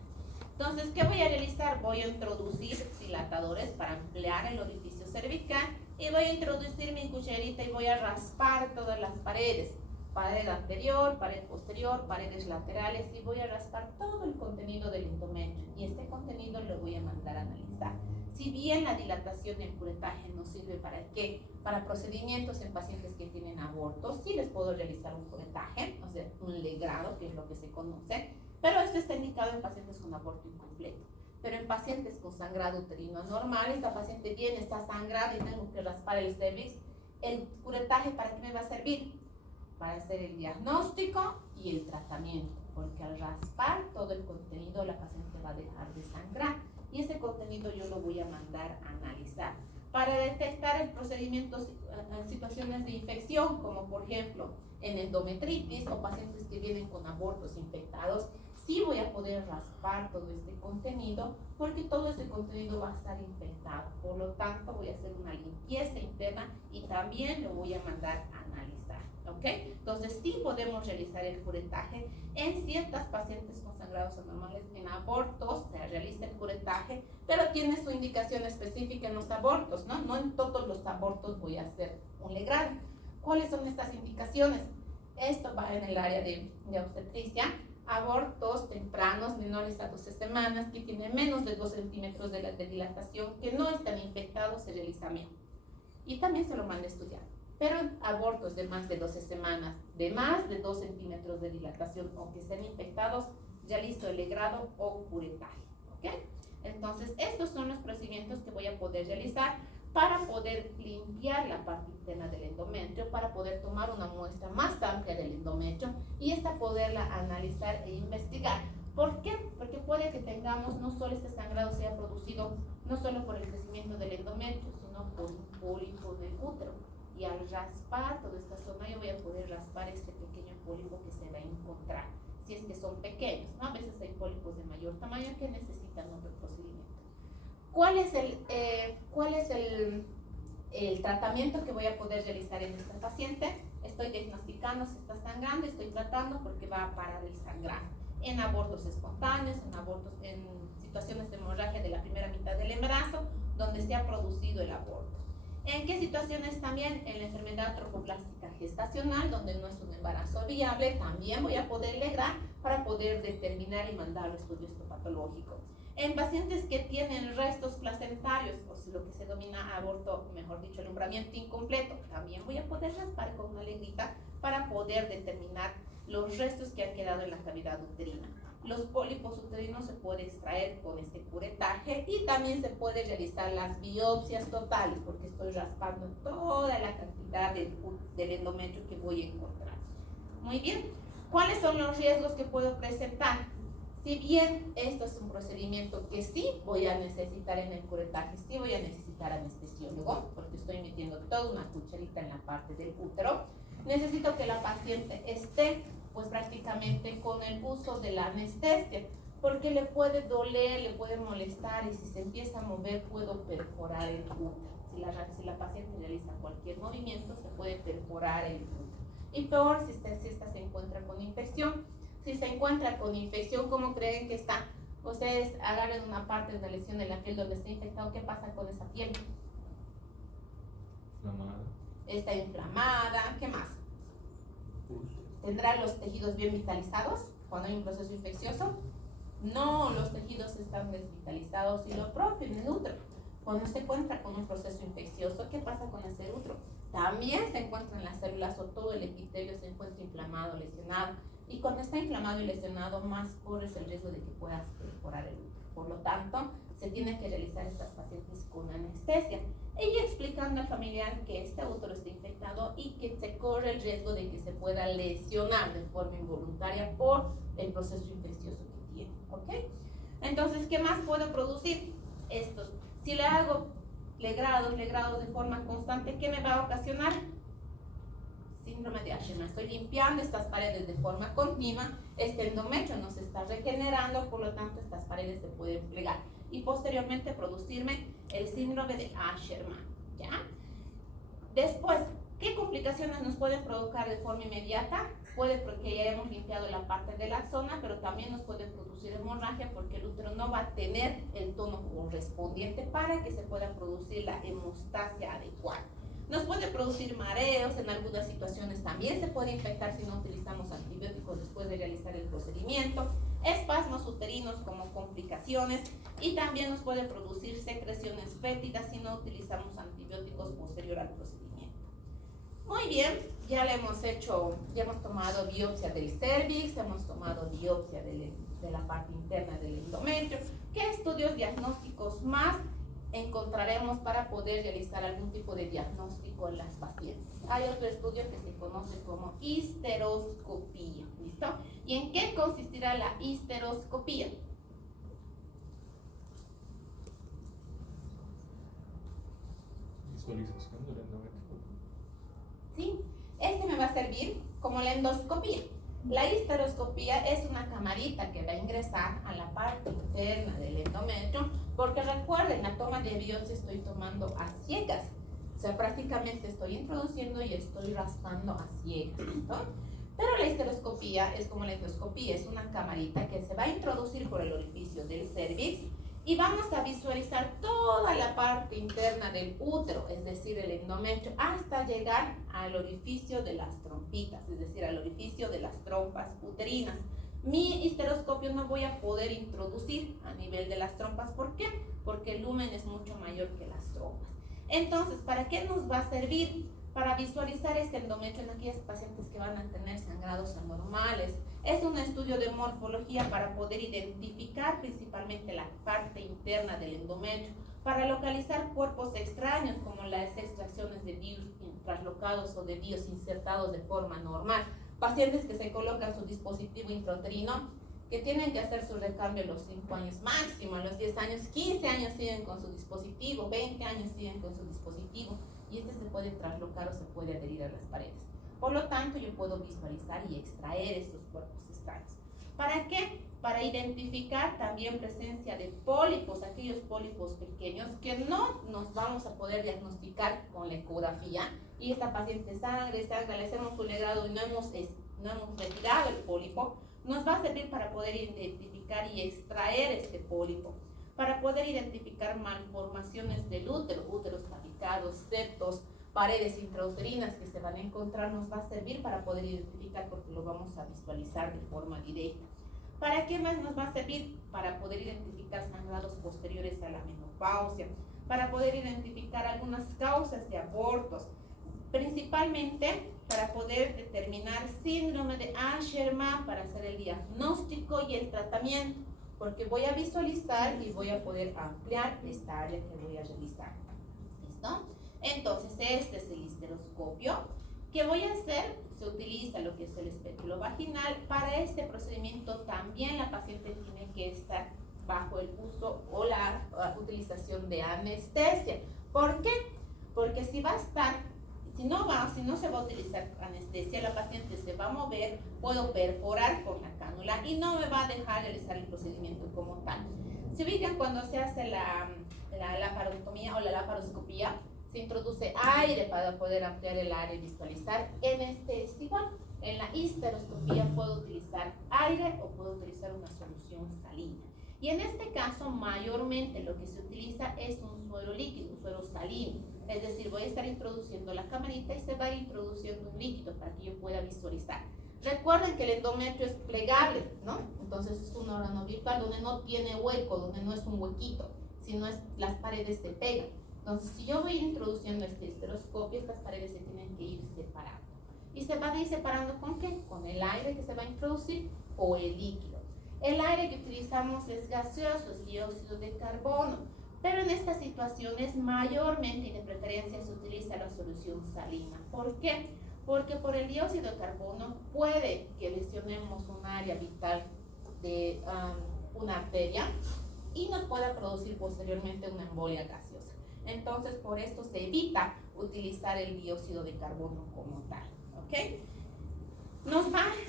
Entonces, ¿qué voy a realizar? Voy a introducir dilatadores para ampliar el orificio cervical y voy a introducir mi cucharita y voy a raspar todas las paredes, pared anterior, pared posterior, paredes laterales, y voy a raspar todo el contenido del endometrio, y este contenido lo voy a mandar a analizar. Si bien la dilatación y el curetaje nos sirve para qué, para procedimientos en pacientes que tienen abortos, sí les puedo realizar un curetaje, o sea, un legrado, que es lo que se conoce, pero esto está indicado en pacientes con aborto incompleto. Pero en pacientes con sangrado uterino anormal, esta paciente viene, está sangrada y tengo que raspar el cervix, el curetaje, ¿para qué me va a servir? Para hacer el diagnóstico y el tratamiento, porque al raspar todo el contenido la paciente va a dejar de sangrar y ese contenido yo lo voy a mandar a analizar para detectar el procedimiento en situaciones de infección, como por ejemplo en endometritis o pacientes que vienen con abortos infectados. Sí voy a poder raspar todo este contenido porque todo este contenido va a estar infectado, por lo tanto voy a hacer una limpieza interna y también lo voy a mandar a analizar. ¿ok? Entonces sí podemos realizar el curetaje en ciertas pacientes con sangrados anormales. En abortos se realiza el curetaje, pero tiene su indicación específica en los abortos, ¿no? No en todos los abortos voy a hacer un legrado. ¿Cuáles son estas indicaciones? Esto va en el área de obstetricia. Abortos tempranos, menores a 12 semanas, que tienen menos de 2 centímetros de dilatación, que no están infectados, se realiza meo. Y también se lo manda a estudiar. Pero abortos de más de 12 semanas, de más de 2 centímetros de dilatación o que estén infectados, realizo el legrado o curetaje. ¿Ok? Entonces, estos son los procedimientos que voy a poder realizar para poder limpiar la parte interna del endometrio, para poder tomar una muestra más amplia del endometrio y esta poderla analizar e investigar. ¿Por qué? Porque puede que tengamos no solo este sangrado sea producido no solo por el crecimiento del endometrio, sino por un pólipo del útero. Y al raspar toda esta zona, yo voy a poder raspar este pequeño pólipo que se va a encontrar, si es que son pequeños, ¿no? A veces hay pólipos de mayor tamaño que necesitan otro procedimiento. ¿Cuál es el tratamiento que voy a poder realizar en esta paciente? Estoy diagnosticando si está sangrando, estoy tratando porque va a parar el sangrado. En abortos espontáneos, en situaciones de hemorragia de la primera mitad del embarazo, donde se ha producido el aborto. ¿En qué situaciones también? En la enfermedad trofoblástica gestacional, donde no es un embarazo viable, también voy a poder legrar para poder determinar y mandar al estudio histopatológico. En pacientes que tienen restos placentarios, o si lo que se denomina aborto, mejor dicho, alumbramiento incompleto, también voy a poder raspar con una legrita para poder determinar los restos que han quedado en la cavidad uterina. Los pólipos uterinos se puede extraer con este curetaje y también se puede realizar las biopsias totales porque estoy raspando toda la cantidad del endometrio que voy a encontrar. Muy bien, ¿cuáles son los riesgos que puedo presentar? Si bien esto es un procedimiento que sí voy a necesitar en el curetaje, sí voy a necesitar anestesiólogo porque estoy metiendo toda una cucharita en la parte del útero, necesito que la paciente esté pues prácticamente con el uso de la anestesia, porque le puede doler, le puede molestar y si se empieza a mover puedo perforar el útero. Si la paciente realiza cualquier movimiento se puede perforar el útero. Y peor si esta se encuentra con infección. Si se encuentra con infección, ¿cómo creen que está? Ustedes agarren una parte de una lesión de la piel donde está infectado, ¿qué pasa con esa piel? Inflamada. Está inflamada, ¿qué más? ¿Tendrá los tejidos bien vitalizados cuando hay un proceso infeccioso? No, los tejidos están desvitalizados y lo propio en el útero. Cuando se encuentra con un proceso infeccioso, ¿qué pasa con ese útero? También se encuentran las células o todo el epitelio se encuentra inflamado, lesionado. Y cuando está inflamado y lesionado, más corres el riesgo de que puedas perforar el útero. Por lo tanto, se tiene que realizar estas pacientes con anestesia. Ella explicando al familiar que este útero está infectado y que se corre el riesgo de que se pueda lesionar de forma involuntaria por el proceso infeccioso que tiene. ¿Ok? Entonces, ¿qué más puedo producir? Estos. Si le hago legrados de forma constante, ¿qué me va a ocasionar? Síndrome de Asherman. Estoy limpiando estas paredes de forma continua, este endometrio no se está regenerando, por lo tanto estas paredes se pueden plegar y posteriormente producirme el síndrome de Asherman, ¿ya? Después, ¿qué complicaciones nos pueden provocar de forma inmediata? Puede porque ya hemos limpiado la parte de la zona, pero también nos puede producir hemorragia porque el útero no va a tener el tono correspondiente para que se pueda producir la hemostasia adecuada. Nos puede producir mareos, en algunas situaciones también se puede infectar si no utilizamos antibióticos después de realizar el procedimiento, espasmos uterinos como complicaciones y también nos puede producir secreciones fétidas si no utilizamos antibióticos posterior al procedimiento. Muy bien, ya hemos tomado biopsia del cervix, hemos tomado biopsia de la parte interna del endometrio. ¿Qué estudios diagnósticos más encontraremos para poder realizar algún tipo de diagnóstico en las pacientes? Hay otro estudio que se conoce como histeroscopía, ¿listo? ¿Y en qué consistirá la histeroscopía? Visualización del endometrio. Sí, este me va a servir como la endoscopía. La histeroscopía es una camarita que va a ingresar a la parte interna del endometrio, porque recuerden, la toma de biopsia estoy tomando a ciegas. O sea, prácticamente estoy introduciendo y estoy raspando a ciegas, ¿no? Pero la histeroscopía es como la endoscopía, es una camarita que se va a introducir por el orificio del cervix y vamos a visualizar toda la parte interna del útero, es decir, el endometrio, hasta llegar al orificio de las trompitas, es decir, al orificio de las trompas uterinas. Mi histeroscopio no voy a poder introducir a nivel de las trompas. ¿Por qué? Porque el lumen es mucho mayor que las trompas. Entonces, ¿para qué nos va a servir? Para visualizar este endometrio en aquellos pacientes que van a tener sangrados anormales. Es un estudio de morfología para poder identificar principalmente la parte interna del endometrio, para localizar cuerpos extraños como las extracciones de virus traslocados o de virus insertados de forma normal. Pacientes que se colocan su dispositivo intrauterino, que tienen que hacer su recambio a los 5 años máximo, a los 10 años, 15 años siguen con su dispositivo, 20 años siguen con su dispositivo, y este se puede traslocar o se puede adherir a las paredes. Por lo tanto, yo puedo visualizar y extraer estos cuerpos extraños. ¿Para qué? Para identificar también presencia de pólipos, aquellos pólipos pequeños que no nos vamos a poder diagnosticar con la ecografía, y esta paciente sangra, le hacemos un legrado y no hemos retirado el pólipo. Nos va a servir para poder identificar y extraer este pólipo, para poder identificar malformaciones del útero, úteros clavicados, septos, paredes intrauterinas que se van a encontrar. Nos va a servir para poder identificar, porque lo vamos a visualizar de forma directa. ¿Para qué más nos va a servir? Para poder identificar sangrados posteriores a la menopausia, para poder identificar algunas causas de abortos, principalmente para poder determinar síndrome de Asherman, para hacer el diagnóstico y el tratamiento, porque voy a visualizar y voy a poder ampliar esta área que voy a revisar. ¿Listo? Entonces, este es el histeroscopio. ¿Qué voy a hacer? Se utiliza lo que es el espéculo vaginal. Para este procedimiento también la paciente tiene que estar bajo el uso o la utilización de anestesia. ¿Por qué? Porque si no se va a utilizar anestesia, la paciente se va a mover, puedo perforar con la cánula y no me va a dejar realizar el procedimiento como tal. Se ubican cuando se hace la laparotomía o la laparoscopía, se introduce aire para poder ampliar el área y visualizar. En este es igual. En la histeroscopía puedo utilizar aire o puedo utilizar una solución salina. Y en este caso, mayormente lo que se utiliza es un suero líquido, un suero salino. Es decir, voy a estar introduciendo la camarita y se va a ir introduciendo un líquido para que yo pueda visualizar. Recuerden que el endometrio es plegable, ¿no? Entonces es un órgano virtual donde no tiene hueco, donde no es un huequito, sino las paredes se pegan. Entonces, si yo voy introduciendo este histeroscopio, estas paredes se tienen que ir separando. ¿Y se va a ir separando con qué? Con el aire que se va a introducir o el líquido. El aire que utilizamos es gaseoso, es dióxido de carbono, pero en estas situaciones mayormente y de preferencia se utiliza la solución salina. ¿Por qué? Porque por el dióxido de carbono puede que lesionemos un área vital de una arteria y nos pueda producir posteriormente una embolia gaseosa. Entonces, por esto se evita utilizar el dióxido de carbono como tal, ¿ok?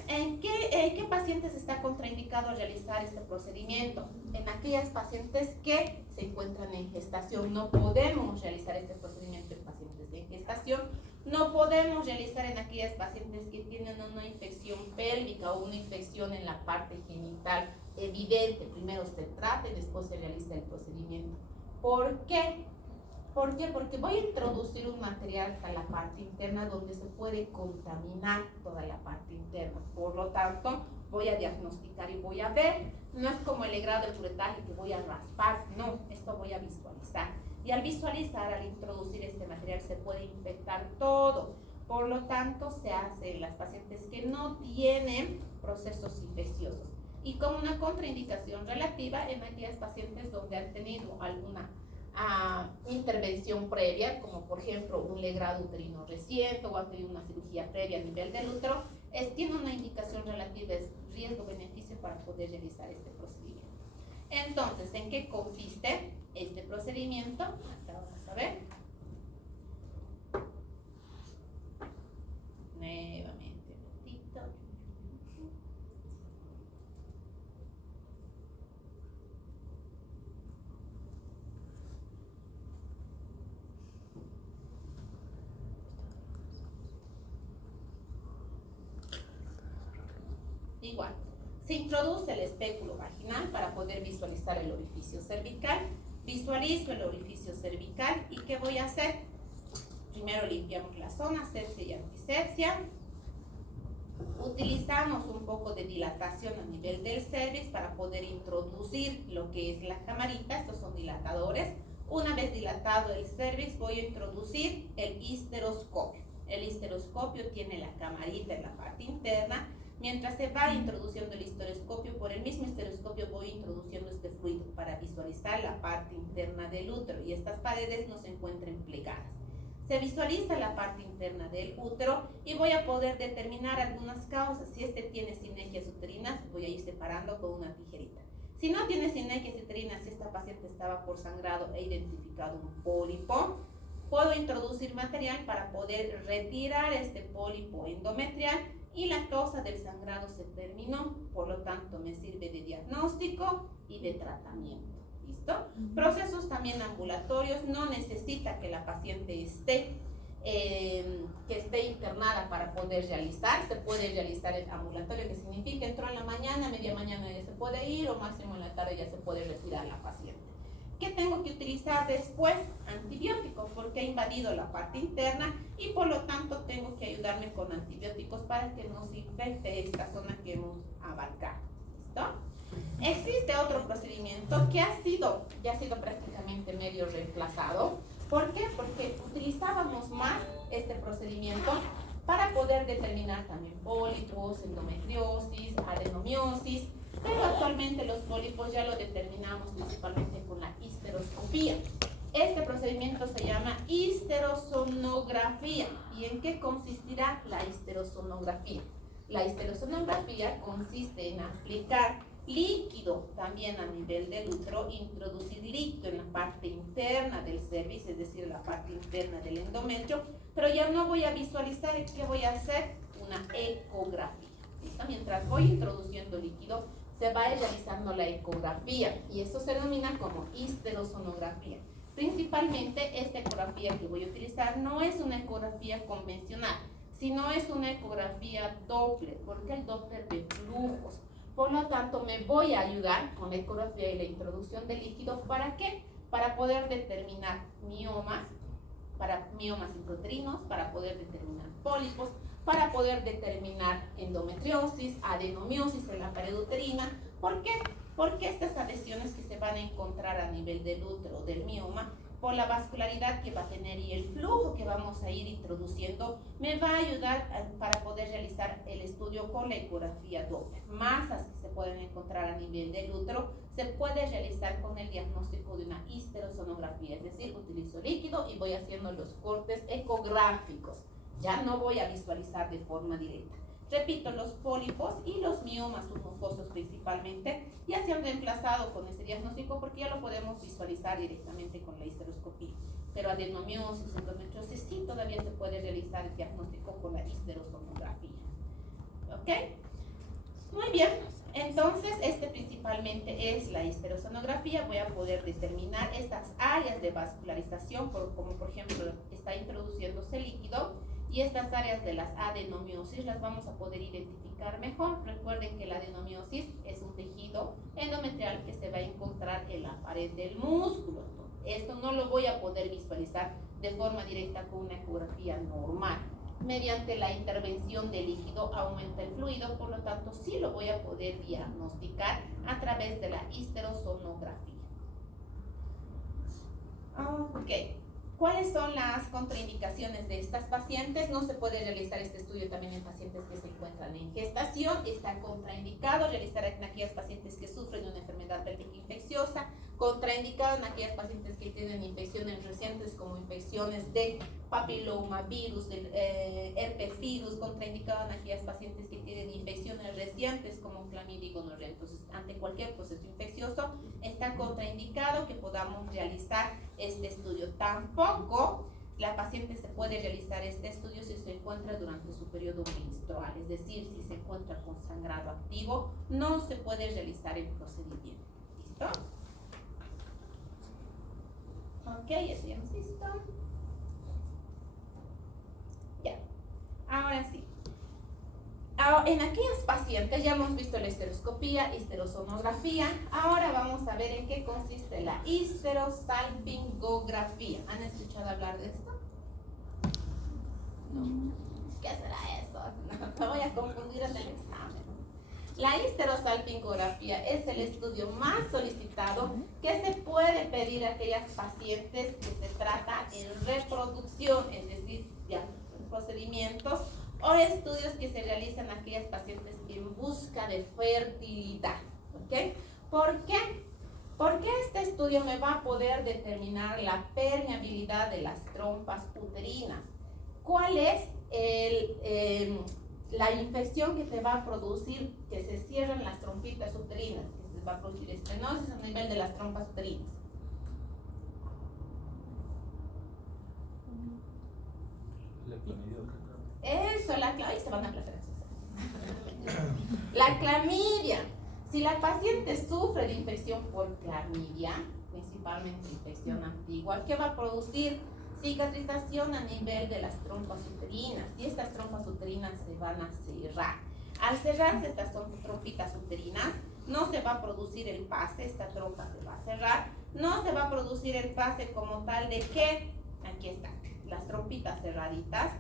¿En qué pacientes está contraindicado realizar este procedimiento? En aquellas pacientes que se encuentran en gestación. No podemos realizar este procedimiento en pacientes en gestación. No podemos realizar en aquellas pacientes que tienen una infección pélvica o una infección en la parte genital evidente. Primero se trata y después se realiza el procedimiento. ¿Por qué? ¿Por qué? Porque voy a introducir un material hasta la parte interna donde se puede contaminar toda la parte interna. Por lo tanto, voy a diagnosticar y voy a ver. No es como el legrado del curetaje que voy a raspar, no, esto voy a visualizar. Y al visualizar, al introducir este material, se puede infectar todo. Por lo tanto, se hace en las pacientes que no tienen procesos infecciosos. Y como una contraindicación relativa en aquellas pacientes donde han tenido alguna intervención previa, como por ejemplo un legrado uterino reciente o ha tenido una cirugía previa a nivel del útero, tiene una indicación relativa de riesgo-beneficio para poder realizar este procedimiento. Entonces, ¿en qué consiste este procedimiento? Acá vamos a ver. Nuevamente, un ratito. igual. Se introduce el espéculo vaginal para poder visualizar el orificio cervical. Visualizo el orificio cervical y ¿qué voy a hacer? Primero limpiamos la zona, sepsia y antisepsia. Utilizamos un poco de dilatación a nivel del cervix para poder introducir lo que es la camarita. Estos son dilatadores. Una vez dilatado el cervix, voy a introducir el histeroscopio. El histeroscopio tiene la camarita en la parte interna. Mientras se va introduciendo el histeroscopio, por el mismo histeroscopio voy introduciendo este fluido para visualizar la parte interna del útero y estas paredes no se encuentren plegadas. Se visualiza la parte interna del útero y voy a poder determinar algunas causas. Si este tiene sinequias uterinas, voy a ir separando con una tijerita. Si no tiene sinequias uterinas, si esta paciente estaba por sangrado e identificado un pólipo, puedo introducir material para poder retirar este pólipo endometrial y la causa del sangrado se terminó, por lo tanto me sirve de diagnóstico y de tratamiento. ¿Listo? Procesos también ambulatorios, no necesita que la paciente esté internada para poder realizar, se puede realizar el ambulatorio, que significa entró en la mañana, media mañana ya se puede ir o máximo en la tarde ya se puede retirar la paciente. ¿Qué tengo que utilizar después? Antibióticos, porque ha invadido la parte interna y por lo tanto tengo que ayudarme con antibióticos para que no se infecte esta zona que hemos abarcado. ¿Listo? Existe otro procedimiento que ya ha sido prácticamente medio reemplazado. ¿Por qué? Porque utilizábamos más este procedimiento para poder determinar también pólipos, endometriosis, adenomiosis, pero actualmente los pólipos ya lo determinamos principalmente con la histeroscopía. Este procedimiento se llama histerosonografía. ¿Y en qué consistirá la histerosonografía? La histerosonografía consiste en aplicar líquido también a nivel del útero, introducir líquido en la parte interna del cervix, es decir, la parte interna del endometrio, pero ya no voy a visualizar. ¿Qué voy a hacer? Una ecografía. ¿Listo? Mientras voy introduciendo líquido, se va realizando la ecografía y eso se denomina como histerosonografía. Principalmente esta ecografía que voy a utilizar no es una ecografía convencional, sino es una ecografía Doppler, porque el Doppler ve flujos. Por lo tanto, me voy a ayudar con la ecografía y la introducción de líquido. ¿Para qué? Para poder determinar miomas intrauterinos, para poder determinar pólipos, para poder determinar endometriosis, adenomiosis en la pared uterina. ¿Por qué? Porque estas adhesiones que se van a encontrar a nivel del útero, del mioma, por la vascularidad que va a tener y el flujo que vamos a ir introduciendo, me va a ayudar para poder realizar el estudio con la ecografía Doppler. Masas que se pueden encontrar a nivel del útero se puede realizar con el diagnóstico de una histerosonografía, es decir, utilizo líquido y voy haciendo los cortes ecográficos. Ya no voy a visualizar de forma directa. Repito, los pólipos y los miomas mucosos principalmente ya se han reemplazado con este diagnóstico porque ya lo podemos visualizar directamente con la histeroscopía. Pero adenomiosis, endometriosis sí todavía se puede realizar el diagnóstico con la histerosonografía. ¿Ok? Muy bien. Entonces, principalmente es la histerosonografía. Voy a poder determinar estas áreas de vascularización, como por ejemplo está introduciéndose líquido. Y estas áreas de las adenomiosis las vamos a poder identificar mejor. Recuerden que la adenomiosis es un tejido endometrial que se va a encontrar en la pared del músculo. Esto no lo voy a poder visualizar de forma directa con una ecografía normal. Mediante la intervención del líquido aumenta el fluido, por lo tanto sí lo voy a poder diagnosticar a través de la histerosonografía. Ok. ¿Cuáles son las contraindicaciones de estas pacientes? No se puede realizar este estudio también en pacientes que se encuentran en gestación. Está contraindicado realizar en aquellas pacientes que sufren de una enfermedad pélvica infecciosa, contraindicado en aquellas pacientes que tienen infecciones recientes como infecciones de papilomavirus, del herpes virus, contraindicado en aquellas pacientes que tienen infecciones recientes como clamidia y gonorrea. Entonces, ante cualquier proceso infeccioso, está contraindicado que podamos realizar este estudio. Tampoco la paciente se puede realizar este estudio si se encuentra durante su periodo menstrual, es decir, si se encuentra con sangrado activo, no se puede realizar el procedimiento. ¿Listo? Ok, ya hemos visto. Ya. Ahora sí. En aquellas pacientes ya hemos visto la histeroscopía, histerosonografía. Ahora vamos a ver en qué consiste la histerosalpingografía. ¿Han escuchado hablar de esto? No. ¿Qué será eso? No, te voy a confundir en el examen. La histerosalpingografía es el estudio más solicitado que se puede pedir a aquellas pacientes que se trata en reproducción, es decir, ya procedimientos o estudios que se realizan a aquellas pacientes en busca de fertilidad. ¿Okay? ¿Por qué? Porque este estudio me va a poder determinar la permeabilidad de las trompas uterinas. ¿Cuál es la infección que te va a producir que se cierran las trompitas uterinas? Que se va a producir estenosis a nivel de las trompas uterinas. Eso, la clamidia. Se van a placer. La clamidia. Si la paciente sufre de infección por clamidia, principalmente infección antigua, ¿qué va a producir? Cicatrización a nivel de las trompas uterinas, y estas trompas uterinas se van a cerrar. Al cerrarse estas trompitas uterinas, no se va a producir el pase, esta trompa se va a cerrar, no se va a producir el pase como tal de que, aquí están, las trompitas cerraditas,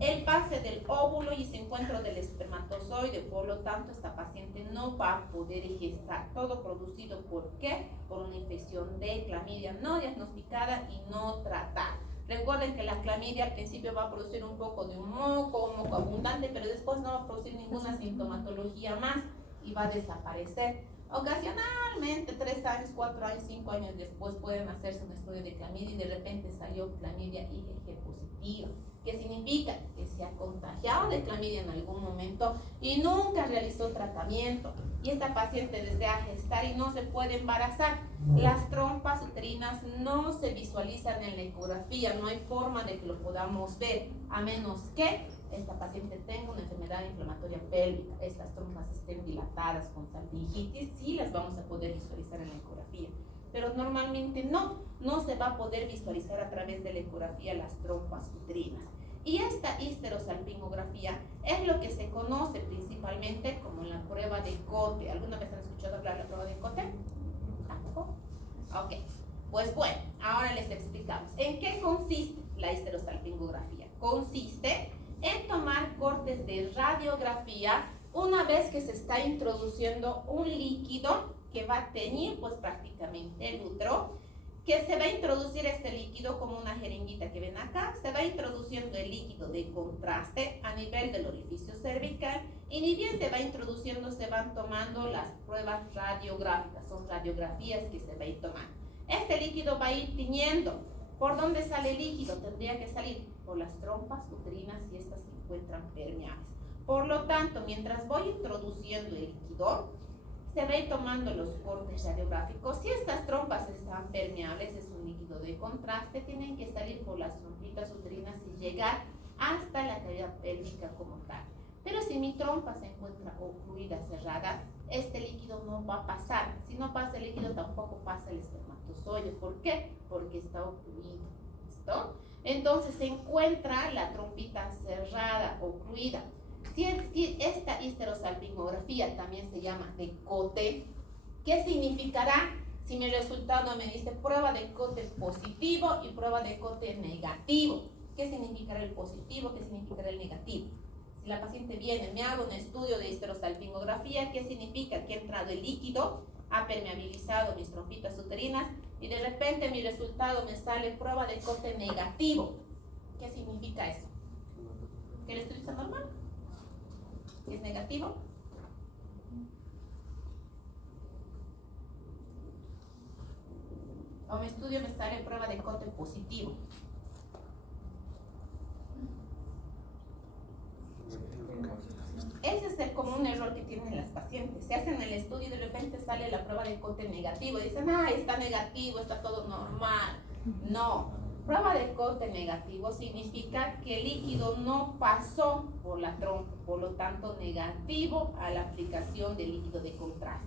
el pase del óvulo y ese encuentro del espermatozoide, por lo tanto esta paciente no va a poder gestar, todo producido ¿por qué? Por una infección de clamidia no diagnosticada y no tratada. Recuerden que la clamidia al principio va a producir un poco de un moco abundante, pero después no va a producir ninguna sintomatología más y va a desaparecer. Ocasionalmente, 3 años, 4 años, 5 años después pueden hacerse un estudio de clamidia y de repente salió clamidia IgG positiva. ¿Qué significa? Que se ha contagiado de clamidia en algún momento y nunca realizó tratamiento. Y esta paciente desea gestar y no se puede embarazar. Las trompas uterinas no se visualizan en la ecografía, no hay forma de que lo podamos ver, a menos que esta paciente tenga una enfermedad inflamatoria pélvica, estas trompas estén dilatadas con salpingitis, sí las vamos a poder visualizar en la ecografía. Pero normalmente no se va a poder visualizar a través de la ecografía las trompas uterinas. Y esta histerosalpingografía es lo que se conoce principalmente como la prueba de Cote. ¿Alguna vez han escuchado hablar de la prueba de Cote? ¿Tampoco? Ok, pues bueno, ahora les explicamos. ¿En qué consiste la histerosalpingografía? Consiste en tomar cortes de radiografía una vez que se está introduciendo un líquido que va a teñir pues prácticamente el útero, que se va a introducir este líquido como una jeringuita que ven acá, se va introduciendo el líquido de contraste a nivel del orificio cervical y ni bien se va introduciendo, se van tomando las pruebas radiográficas, son radiografías que se va a ir tomando. Este líquido va a ir tiñendo. ¿Por dónde sale el líquido? Tendría que salir por las trompas uterinas si estas se encuentran permeables. Por lo tanto, mientras voy introduciendo el líquido, se va a ir tomando los cortes radiográficos. Si estas trompas están permeables, es un líquido de contraste, tienen que salir por las trompitas uterinas y llegar hasta la cavidad pélvica como tal. Pero si mi trompa se encuentra ocluida, cerrada, este líquido no va a pasar. Si no pasa el líquido, tampoco pasa el espermatozoide. ¿Por qué? Porque está ocluido. ¿Listo? Entonces se encuentra la trompita cerrada, ocluida. Si esta histerosalpingografía también se llama de Cote, ¿qué significará? Si mi resultado me dice prueba de Cote positivo y prueba de Cote negativo. ¿Qué significará el positivo? ¿Qué significará el negativo? Si la paciente viene, me hago un estudio de histerosalpingografía, ¿qué significa? Que ha entrado el líquido, ha permeabilizado mis trompitas uterinas y de repente mi resultado me sale prueba de Cote negativo. ¿Qué significa eso? ¿Que el estudio está normal? ¿Es negativo? O mi estudio me sale prueba de Cote positivo. Ese es el común error que tienen las pacientes. Se hacen el estudio y de repente sale la prueba de Cote negativo. Y dicen, está negativo, está todo normal. No. Prueba de Cote negativo significa que el líquido no pasó por la trompa, por lo tanto negativo a la aplicación del líquido de contraste.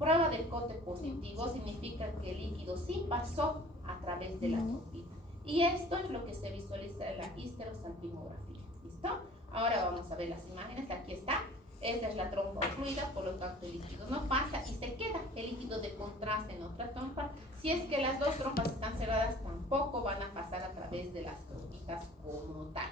Prueba de Cote positivo significa que el líquido sí pasó a través de la trompita. Y esto es lo que se visualiza en la histerosalpingografía. ¿Listo? Ahora vamos a ver las imágenes. Aquí está. Esta es la trompa ocluida, por lo tanto el líquido no pasa y se queda el líquido de contraste en otra trompa. Si es que las dos trompas están cerradas, tampoco van a pasar a través de las trompitas como tal.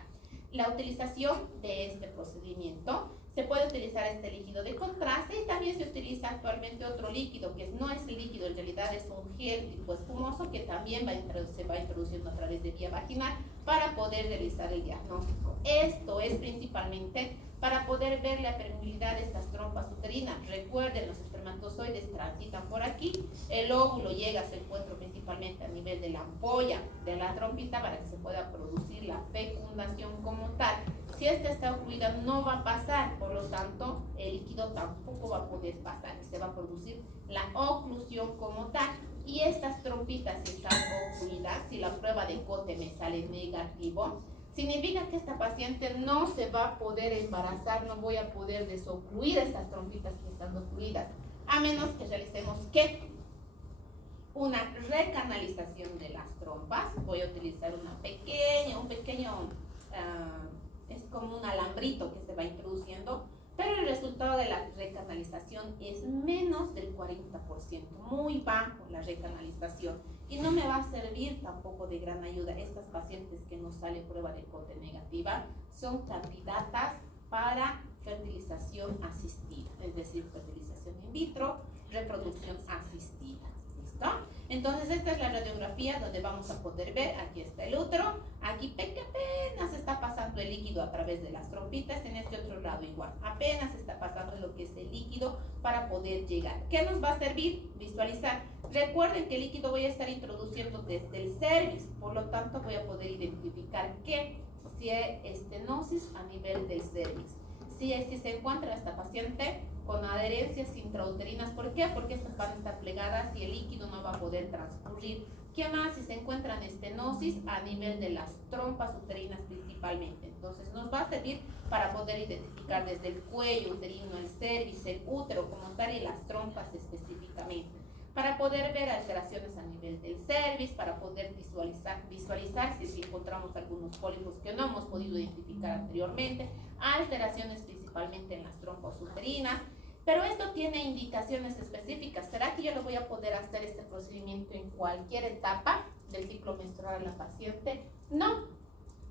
La utilización de este procedimiento: se puede utilizar este líquido de contraste y también se utiliza actualmente otro líquido que no es líquido, en realidad es un gel tipo espumoso que también se va introduciendo a través de vía vaginal para poder realizar el diagnóstico. Esto es principalmente para poder ver la permeabilidad de estas trompas uterinas. Recuerden, los espermatozoides transitan por aquí, el óvulo llega a su encuentro principalmente a nivel de la ampolla de la trompita para que se pueda producir la fecundación como tal. Si esta está ocluida no va a pasar, por lo tanto el líquido tampoco va a poder pasar, se va a producir la oclusión como tal. Y estas trompitas, si están ocluidas, si la prueba de Cote me sale negativo, significa que esta paciente no se va a poder embarazar, no voy a poder desocluir estas trompitas que están ocluidas, a menos que realicemos una recanalización de las trompas. Voy a utilizar un pequeño es como un alambrito que se va introduciendo, pero el resultado de la recanalización es menos del 40%, muy bajo la recanalización, y no me va a servir tampoco de gran ayuda. Estas pacientes que nos sale prueba de Cote negativa son candidatas para fertilización asistida, es decir, fertilización in vitro, reproducción asistida. ¿Listo? Entonces esta es la radiografía donde vamos a poder ver, aquí está el útero, aquí apenas está pasando el líquido a través de las trompitas, en este otro lado igual, apenas está pasando lo que es el líquido para poder llegar. ¿Qué nos va a servir? Visualizar. Recuerden que el líquido voy a estar introduciendo desde el cervix, por lo tanto voy a poder identificar que si hay estenosis a nivel del cervix. Si se encuentra esta paciente con adherencias intrauterinas, ¿por qué? Porque estas van a estar plegadas y el líquido no va a poder transcurrir. ¿Qué más? Si se encuentran estenosis a nivel de las trompas uterinas principalmente. Entonces nos va a servir para poder identificar desde el cuello uterino, el cervix, el útero como tal y las trompas específicamente. Para poder ver alteraciones a nivel del cervix, para poder visualizar si encontramos algunos pólipos que no hemos podido identificar anteriormente, alteraciones principalmente en las trompas uterinas. Pero esto tiene indicaciones específicas. ¿Será que yo le voy a poder hacer este procedimiento en cualquier etapa del ciclo menstrual a la paciente? No,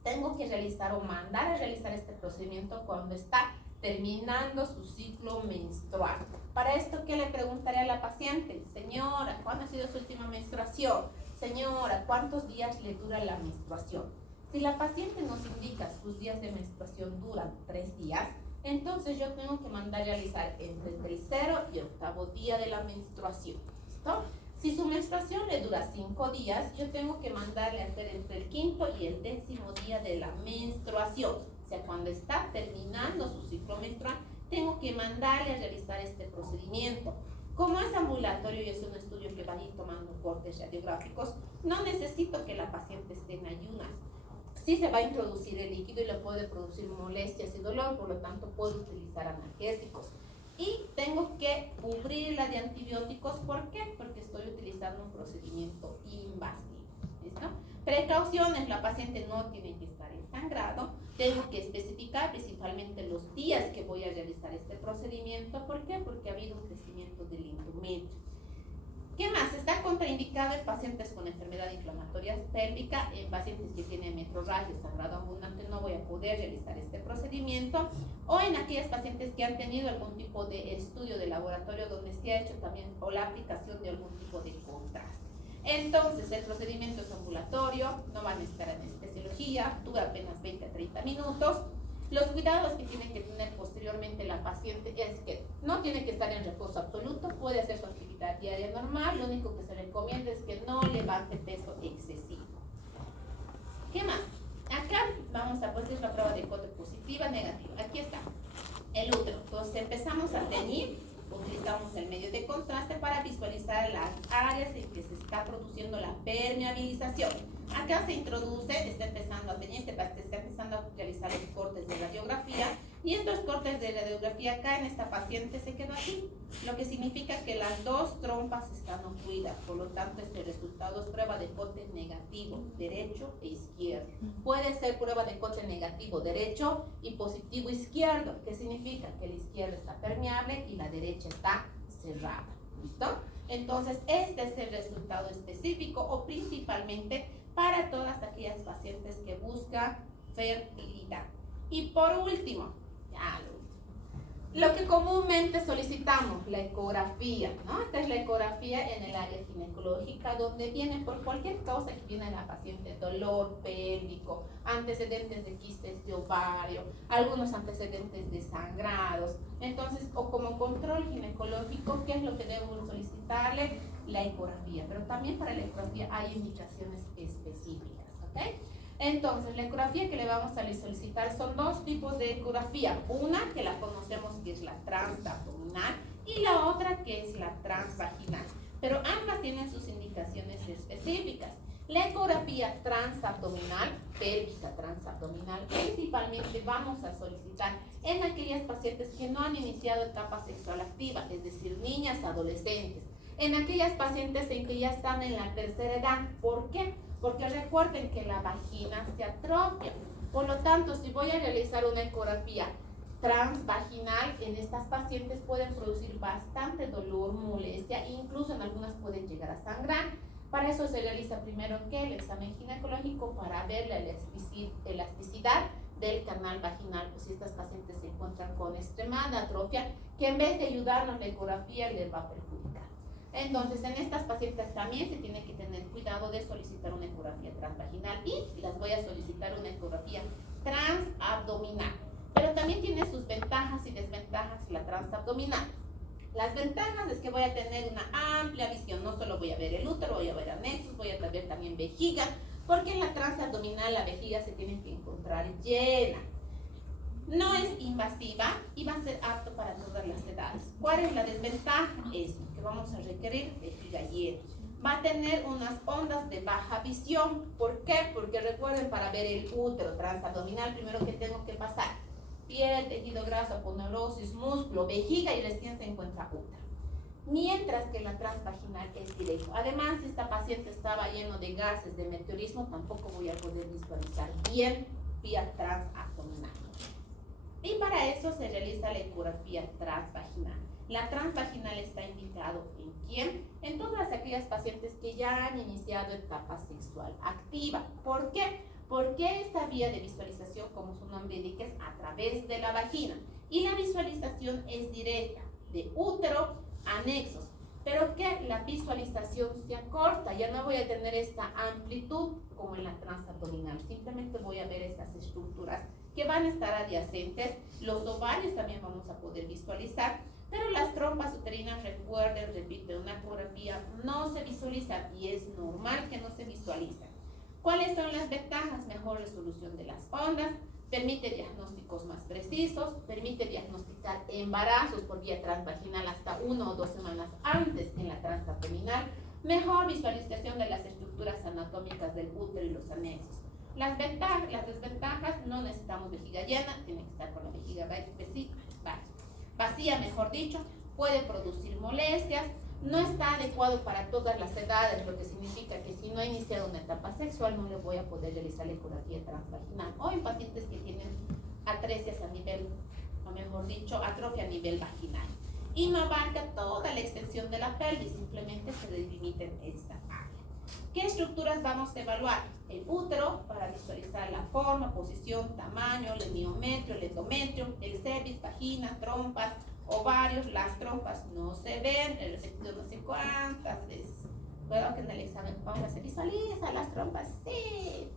tengo que realizar o mandar a realizar este procedimiento cuando está terminando su ciclo menstrual. Para esto, ¿qué le preguntaré a la paciente? Señora, ¿cuándo ha sido su última menstruación? Señora, ¿cuántos días le dura la menstruación? Si la paciente nos indica sus días de menstruación duran 3 días, entonces yo tengo que mandar a realizar entre el tercero y octavo día de la menstruación. ¿Listo? Si su menstruación le dura 5 días, yo tengo que mandarle a hacer entre el quinto y el 10º día de la menstruación. O sea, cuando está terminando su ciclo menstrual, tengo que mandarle a realizar este procedimiento. Como es ambulatorio y es un estudio que va a ir tomando cortes radiográficos, no necesito que la paciente esté en ayunas. Sí se va a introducir el líquido y le puede producir molestias y dolor, por lo tanto puedo utilizar analgésicos. Y tengo que cubrirla de antibióticos. ¿Por qué? Porque estoy utilizando un procedimiento invasivo. ¿Listo? Precauciones: la paciente no tiene que estar en sangrado. Tengo que especificar principalmente los días que voy a realizar este procedimiento. ¿Por qué? Porque ha habido un crecimiento del endometrio. ¿Qué más? Está contraindicado en pacientes con enfermedad inflamatoria pélvica, en pacientes que tienen metrorragia, sangrado abundante, no voy a poder realizar este procedimiento, o en aquellas pacientes que han tenido algún tipo de estudio de laboratorio donde se ha hecho también o la aplicación de algún tipo de contraste. Entonces, el procedimiento es ambulatorio, no van a estar en anestesiología, dura apenas 20 a 30 minutos. Los cuidados que tiene que tener posteriormente la paciente es que no tiene que estar en reposo absoluto, puede hacer su actividad diaria normal, lo único que se recomienda es que no levante peso excesivo. ¿Qué más? Acá vamos a hacer la prueba de Cote positiva, negativa. Aquí está el útero. Entonces empezamos a teñir, utilizamos el medio de contraste para visualizar las áreas en que se está produciendo la permeabilización. Acá se introduce, está empezando a teñir, se está empezando a realizar los cortes de radiografía Y estos cortes de radiografía acá en esta paciente se quedó aquí, lo que significa que las dos trompas están ocluidas, por lo tanto este resultado es prueba de cote negativo, derecho e izquierdo. Puede ser prueba de cote negativo derecho y positivo izquierdo, que significa que la izquierda está permeable y la derecha está cerrada. ¿Listo? Entonces este es el resultado específico o principalmente para todas aquellas pacientes que buscan fertilidad. Y por último, lo que comúnmente solicitamos, la ecografía, ¿no? Esta es la ecografía en el área ginecológica, donde viene por cualquier causa que viene la paciente, dolor pélvico, antecedentes de quistes de ovario, algunos antecedentes de sangrados. Entonces, o como control ginecológico, ¿qué es lo que debemos solicitarle? La ecografía, pero también para la ecografía hay indicaciones específicas, ¿ok? Entonces, la ecografía que le vamos a solicitar son dos tipos de ecografía. Una que la conocemos que es la transabdominal y la otra que es la transvaginal. Pero ambas tienen sus indicaciones específicas. La ecografía transabdominal, pélvica transabdominal, principalmente vamos a solicitar en aquellas pacientes que no han iniciado etapa sexual activa, es decir, niñas, adolescentes. En aquellas pacientes en que ya están en la tercera edad. ¿Por qué? Porque recuerden que la vagina se atrofia. Por lo tanto, si voy a realizar una ecografía transvaginal, en estas pacientes pueden producir bastante dolor, molestia, incluso en algunas pueden llegar a sangrar. Para eso se realiza primero el examen ginecológico para ver la elasticidad del canal vaginal, pues si estas pacientes se encuentran con extremada atrofia, que en vez de ayudarnos la ecografía les va a perjudicar. Entonces, en estas pacientes también se tiene que tener cuidado de solicitar una ecografía transvaginal y las voy a solicitar una ecografía transabdominal. Pero también tiene sus ventajas y desventajas la transabdominal. Las ventajas es que voy a tener una amplia visión, no solo voy a ver el útero, voy a ver anexos, voy a ver también vejiga, porque en la transabdominal la vejiga se tiene que encontrar llena. No es invasiva y va a ser apto para todas las edades. ¿Cuál es la desventaja? Es que vamos a requerir vejiga llena. Va a tener unas ondas de baja visión. ¿Por qué? Porque recuerden, para ver el útero transabdominal, primero que tengo que pasar piel, tejido graso, aponeurosis, músculo, vejiga y recién se encuentra útero. Mientras que la transvaginal es directo. Además, si esta paciente estaba lleno de gases, de meteorismo, tampoco voy a poder visualizar bien vía transabdominal. Y para eso se realiza la ecografía transvaginal. La transvaginal está indicado en quién? En todas aquellas pacientes que ya han iniciado etapa sexual activa. ¿Por qué? Porque esta vía de visualización, como su nombre indica, es a través de la vagina. Y la visualización es directa, de útero a anexos. Pero que la visualización se acorta, ya no voy a tener esta amplitud como en la transabdominal. Simplemente voy a ver estas estructuras que van a estar adyacentes. Los ovarios también vamos a poder visualizar, pero las trompas uterinas, recuerden, repito, en una ecografía no se visualizan y es normal que no se visualicen. ¿Cuáles son las ventajas? Mejor resolución de las ondas, permite diagnósticos más precisos, permite diagnosticar embarazos por vía transvaginal hasta 1 o 2 semanas antes en la transabdominal, mejor visualización de las estructuras anatómicas del útero y los anexos. Las desventajas, no necesitamos vejiga llena, tiene que estar con la vejiga vacía, mejor dicho, puede producir molestias, no está adecuado para todas las edades, lo que significa que si no he iniciado una etapa sexual no le voy a poder realizar la ecografía transvaginal, o en pacientes que tienen atresias a nivel, o mejor dicho, atrofia a nivel vaginal. Y no abarca toda la extensión de la pelvis, simplemente se delimita en esta área. ¿Qué estructuras vamos a evaluar? El útero, para visualizar la forma, posición, tamaño, el miometrio, el endometrio, el cervix, vagina, trompas, ovarios. Las trompas no se ven, he repetido no sé cuántas veces. Puedo que en el examen ahora se visualiza las trompas, sí.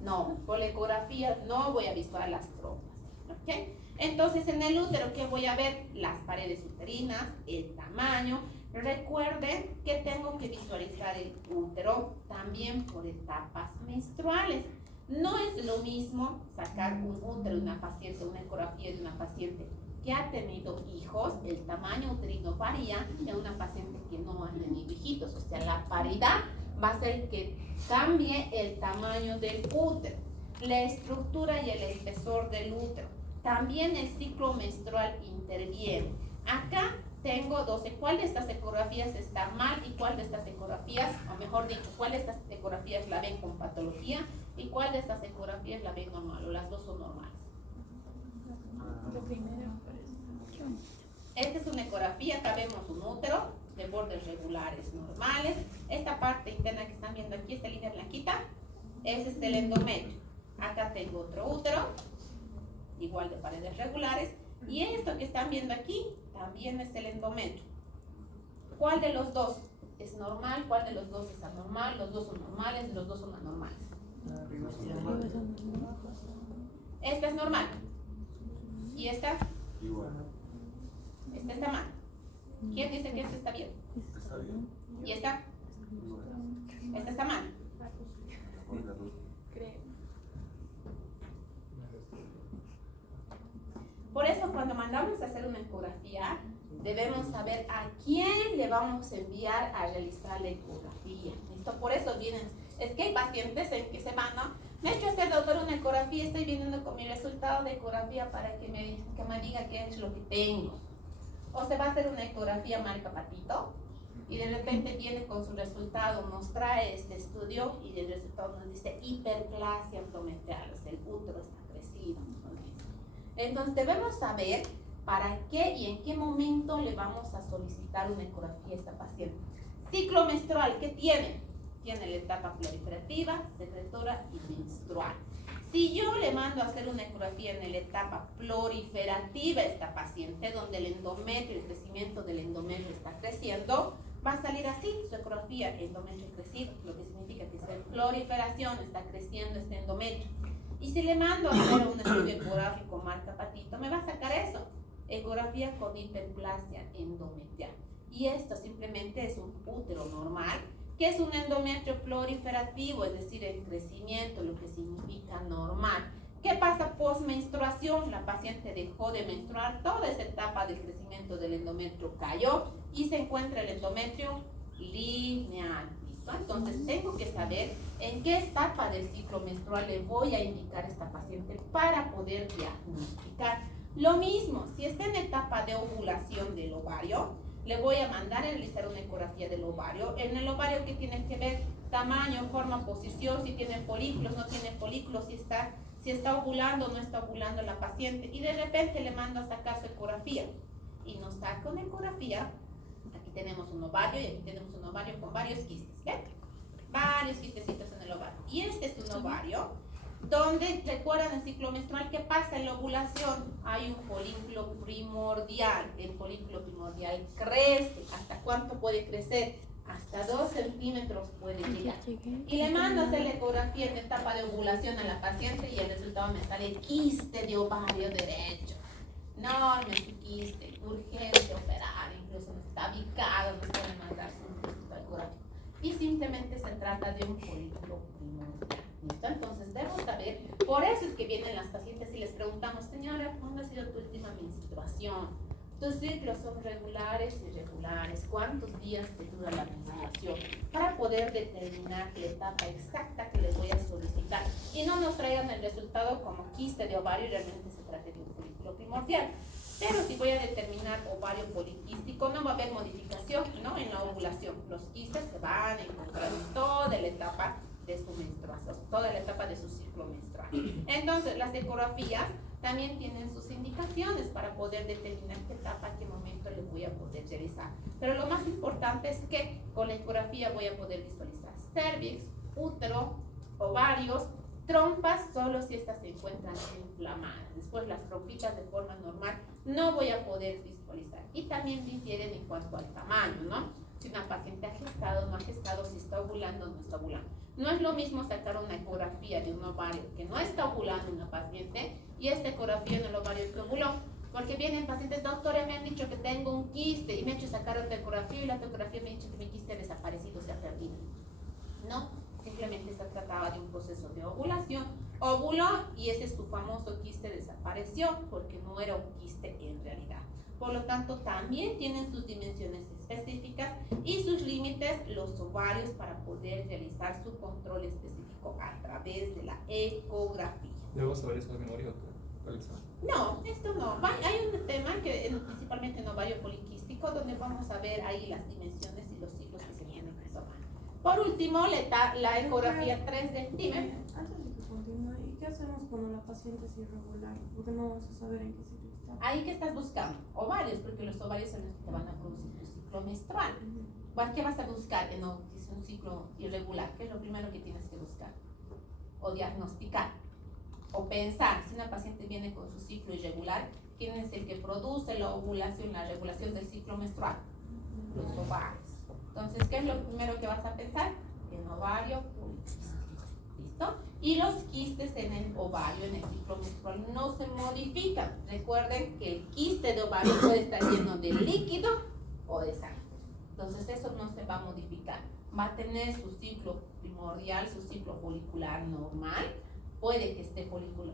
No, por la ecografía no voy a visualizar las trompas, ¿ok? Entonces, en el útero, ¿qué voy a ver? Las paredes uterinas, el tamaño. Recuerden que tengo que visualizar el útero también por etapas menstruales. No es lo mismo sacar un útero de una paciente, una ecografía de una paciente que ha tenido hijos, el tamaño uterino varía, de una paciente que no ha tenido hijitos. O sea, la paridad va a hacer que cambie el tamaño del útero, la estructura y el espesor del útero. también el ciclo menstrual interviene. Acá tengo 12. ¿Cuál de estas ecografías está mal y cuál de estas ecografías, o mejor dicho, cuál de estas ecografías la ven con patología y cuál de estas ecografías la ven normal o las dos son normales? Lo primero. Esta es una ecografía, acá vemos un útero de bordes regulares normales. Esta parte interna que están viendo aquí, esta línea blanquita, ese es el endometrio. Acá tengo otro útero, igual de paredes regulares, y esto que están viendo aquí también es el endometrio. ¿Cuál de los dos es normal? ¿Cuál de los dos es anormal? Los dos son normales, los dos son anormales. Esta es normal. ¿Y esta? Igual. Esta está mal. ¿Quién dice que esta está bien? Está bien. ¿Y esta? Igual. Esta está mal. Creo. Por eso cuando mandamos a hacer una ecografía, debemos saber a quién le vamos a enviar a realizar la ecografía. ¿Listo? Por eso vienen, es que hay pacientes en que se van, ¿no? Me he hecho este doctor una ecografía, estoy viniendo con mi resultado de ecografía para que me diga qué es lo que tengo. O se va a hacer una ecografía marca patito y de repente viene con su resultado, nos trae este estudio y el resultado nos dice hiperplasia endometrial, o sea, el útero está crecido. Entonces debemos saber para qué y en qué momento le vamos a solicitar una ecografía a esta paciente. Ciclo menstrual, ¿qué tiene? Tiene la etapa proliferativa, secretora y menstrual. Si yo le mando a hacer una ecografía en la etapa proliferativa a esta paciente, donde el endometrio, el crecimiento del endometrio está creciendo, va a salir así su ecografía, endometrio crecido, lo que significa que está en proliferación, está creciendo este endometrio. Y si le mando a hacer un estudio ecográfico marca patito, me va a sacar eso, ecografía con hiperplasia endometrial. Y esto simplemente es un útero normal, que es un endometrio proliferativo, es decir, el crecimiento, lo que significa normal. ¿Qué pasa post-menstruación? La paciente dejó de menstruar, toda esa etapa del crecimiento del endometrio cayó y se encuentra el endometrio lineal. ¿Listo? Entonces tengo que saber en qué etapa del ciclo menstrual le voy a indicar a esta paciente para poder diagnosticar. Lo mismo, si está en etapa de ovulación del ovario, le voy a mandar a realizar una ecografía del ovario. En el ovario, ¿qué tiene que ver? Tamaño, forma, posición, si tiene folículos, no tiene folículos, si está ovulando o no está ovulando la paciente. Y de repente le mando a sacar su ecografía. Y nos saca una ecografía. Aquí tenemos un ovario y aquí tenemos un ovario con varios quistes. ¿Ve? Varios quistecitos en el ovario. Y este es un ovario donde, recuerdan el ciclo menstrual, ¿qué pasa en la ovulación? Hay un folículo primordial. El folículo primordial crece. ¿Hasta cuánto puede crecer? Hasta 2 centímetros puede llegar. Y le mando a hacer la ecografía en etapa de ovulación a la paciente y el resultado me sale quiste de ovario derecho. Enorme quiste, urgente operar, incluso no está ubicado, no puede mandarse un resultado ecográfico. Y simplemente se trata de un folículo primordial. ¿Listo? Entonces debo saber, por eso es que vienen las pacientes y les preguntamos, señora, ¿cuándo ha sido tu última menstruación? ¿Tus ciclos son regulares y irregulares? ¿Cuántos días te dura la menstruación? Para poder determinar la etapa exacta que les voy a solicitar. Y no nos traigan el resultado como quiste de ovario y realmente se trata de un folículo primordial. Pero si voy a determinar ovario poliquístico, no va a haber modificación, ¿no? En la ovulación. Los quistes se van a encontrar en toda la etapa de su menstruación, toda la etapa de su ciclo menstrual. Entonces, las ecografías también tienen sus indicaciones para poder determinar qué etapa, qué momento le voy a poder realizar. Pero lo más importante es que con la ecografía voy a poder visualizar cervix, útero, ovarios, trompas, solo si estas se encuentran inflamadas. Después las trompitas de forma normal no voy a poder visualizar. Y también difieren en cuanto al tamaño, ¿no? Si una paciente ha gestado, no ha gestado, si está ovulando o no está ovulando. No es lo mismo sacar una ecografía de un ovario que no está ovulando una paciente y esta ecografía en el ovario que ovuló. Porque vienen pacientes, doctora, me han dicho que tengo un quiste y me he hecho sacar otra ecografía y la ecografía me ha dicho que mi quiste ha desaparecido, se ha perdido. No, simplemente se trataba de un proceso de ovulación. Ovuló y ese es su famoso quiste desapareció porque no era un quiste en realidad. Por lo tanto, también tienen sus dimensiones específicas y sus límites los ovarios para poder realizar su control específico a través de la ecografía. ¿Debo saber eso de memoria, doctora? No, esto no. Hay un tema que principalmente en ovario poliquístico, donde vamos a ver ahí las dimensiones y los ciclos que se tienen que tomar. Por último, la ecografía 3D. Dime. Antes de que continúe, ¿y qué hacemos cuando la paciente es irregular? Porque no vamos a saber en qué ciclo está. Ahí que estás buscando ovarios, porque los ovarios son los que te van a producir tu ciclo menstrual. ¿Qué vas a buscar en un ciclo irregular? ¿Qué es lo primero que tienes que buscar? O diagnosticar. O pensar, si una paciente viene con su ciclo irregular, ¿quién es el que produce la ovulación, la regulación del ciclo menstrual? Los ovarios. Entonces, ¿qué es lo primero que vas a pensar? En ovario poliquístico. ¿Listo? Y los quistes en el ovario, en el ciclo menstrual, no se modifican. Recuerden que el quiste de ovario puede estar lleno de líquido o de sangre. Entonces, eso no se va a modificar. Va a tener su ciclo primordial, su ciclo folicular normal. Puede que este folículo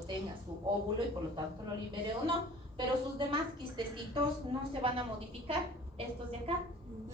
tenga su óvulo y por lo tanto lo libere o no, pero sus demás quistecitos no se van a modificar. Estos de acá,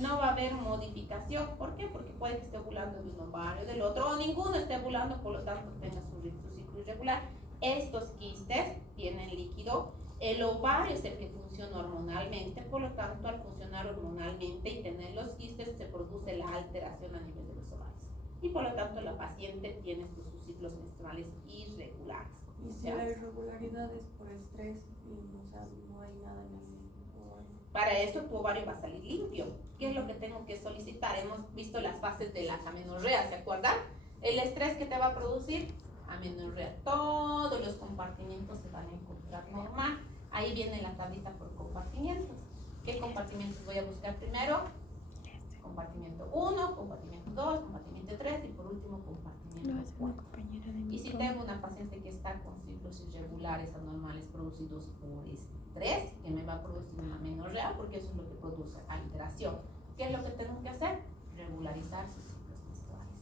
no va a haber modificación. ¿Por qué? Porque puede que esté ovulando de un ovario del otro, o ninguno esté ovulando, por lo tanto tenga su ciclo irregular. Estos quistes tienen líquido. El ovario es el que funciona hormonalmente, por lo tanto, al funcionar hormonalmente y tener los quistes, se produce la alteración a nivel de los ovarios. Y por lo tanto, la paciente tiene sus ciclos menstruales irregulares. Y si la irregularidad es por estrés y no hay nada en el ovario. Para eso tu ovario va a salir limpio. ¿Qué es lo que tengo que solicitar? Hemos visto las fases de las amenorreas, ¿se acuerdan? El estrés que te va a producir amenorrea. Todos los compartimientos se van a encontrar normal. Ahí viene la tablita por compartimientos. ¿Qué compartimientos voy a buscar primero? Compartimiento 1, compartimiento 2, compartimiento 3 y por último compartimiento 4. Y si tengo una paciente que está con ciclos irregulares anormales producidos por estrés, que me va a producir una amenorrea, porque eso es lo que produce alteración. ¿Qué es lo que tengo que hacer? Regularizar sus ciclos menstruales,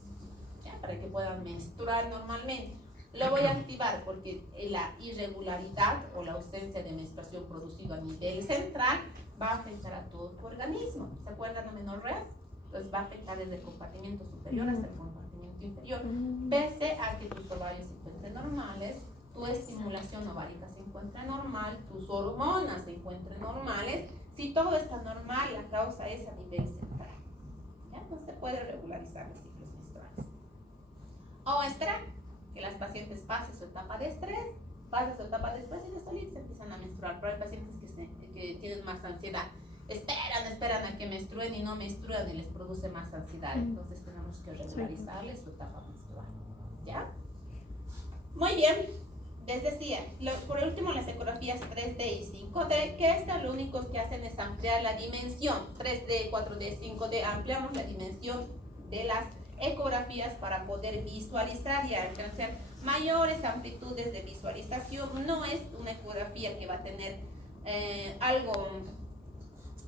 ¿ya? Para que puedan menstruar normalmente. Lo voy a activar porque la irregularidad o la ausencia de menstruación producida a nivel central va a afectar a todo tu organismo. ¿Se acuerdan de amenorreas? Entonces va a afectar desde el compartimiento superior hasta el compartimiento inferior. Pese a que tus ovarios se encuentren normales, tu estimulación ovárica se encuentra normal, tus hormonas se encuentran normales. Si todo está normal, la causa es a nivel central. ¿Ya? No se puede regularizar los ciclos menstruales. O esperar que las pacientes pasen su etapa de estrés, pasen su etapa después y de salir se empiezan a menstruar. Pero hay pacientes que tienen más ansiedad. Esperan a que menstruen y no menstruan y les produce más ansiedad. Entonces tenemos que regularizarles su etapa menstrual. ¿Ya? Muy bien. Les decía, por último las ecografías 3D y 5D, que estas lo único que hacen es ampliar la dimensión. 3D, 4D, 5D, ampliamos la dimensión de las ecografías para poder visualizar y alcanzar mayores amplitudes de visualización. No es una ecografía que va a tener algo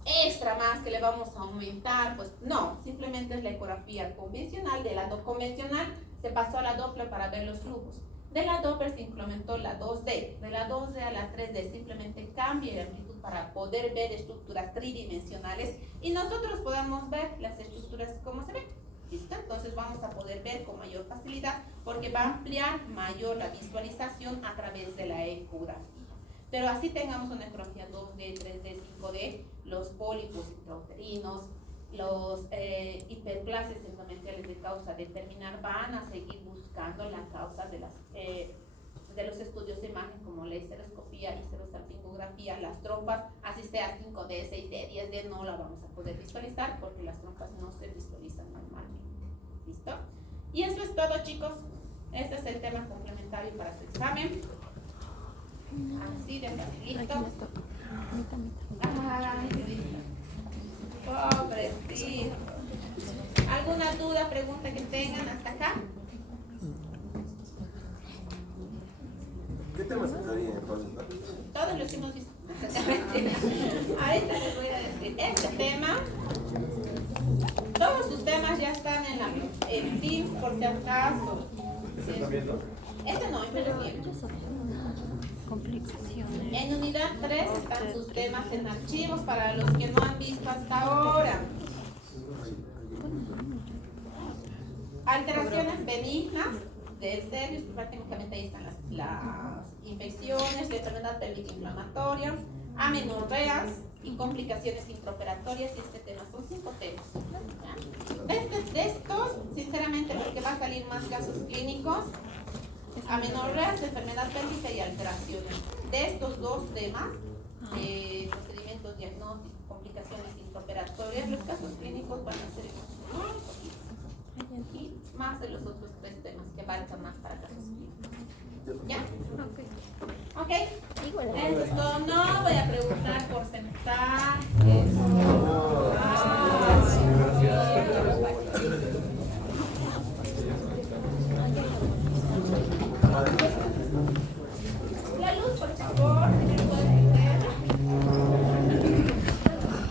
extra más que le vamos a aumentar, pues no, simplemente es la ecografía convencional. De la convencional se pasó a la Doppler para ver los flujos. De la Doppler se implementó la 2D, de la 2D a la 3D simplemente cambia la amplitud para poder ver estructuras tridimensionales y nosotros podamos ver las estructuras como se ven. ¿Listo? Entonces vamos a poder ver con mayor facilidad porque va a ampliar mayor la visualización a través de la ecografía. Pero así tengamos una ecografía 2D, 3D, 5D, los pólipos intrauterinos, los hiperplasias endometriales de causa determinar van a seguir buscando la causa de los estudios de imagen como la histeroscopía, histerosalpingografía, las trompas, así sea 5D, 6D, 10D, no la vamos a poder visualizar porque las trompas no se visualizan normalmente. ¿Listo? Y eso es todo, chicos. Este es el tema complementario para su examen. Así de facilito. Ay, qué lindo. Pobrecito. ¿Alguna duda, pregunta que tengan hasta acá? ¿Qué temas entrarían entonces? Todos los hemos visto. Ahorita les voy a decir. Este tema, todos sus temas ya están en Teams por si acaso. ¿Se está viendo? Este no, pero bien. Complicaciones. En unidad 3 están sus temas en archivos para los que no han visto hasta ahora. Alteraciones benignas serios, prácticamente ahí están las infecciones, la enfermedad pélvica inflamatoria, amenorreas y complicaciones intraoperatorias, y este tema son 5 temas. De estos, sinceramente, porque va a salir más casos clínicos, amenorreas, enfermedad pélvica y alteraciones. De estos 2 temas, procedimientos diagnósticos, complicaciones intraoperatorias, los casos clínicos van a ser muy poquitos. Y más de los otros 3 temas que abarcan más para casos clínicos. ¿Ya? Ok. Eso es todo. No voy a preguntar por sentar.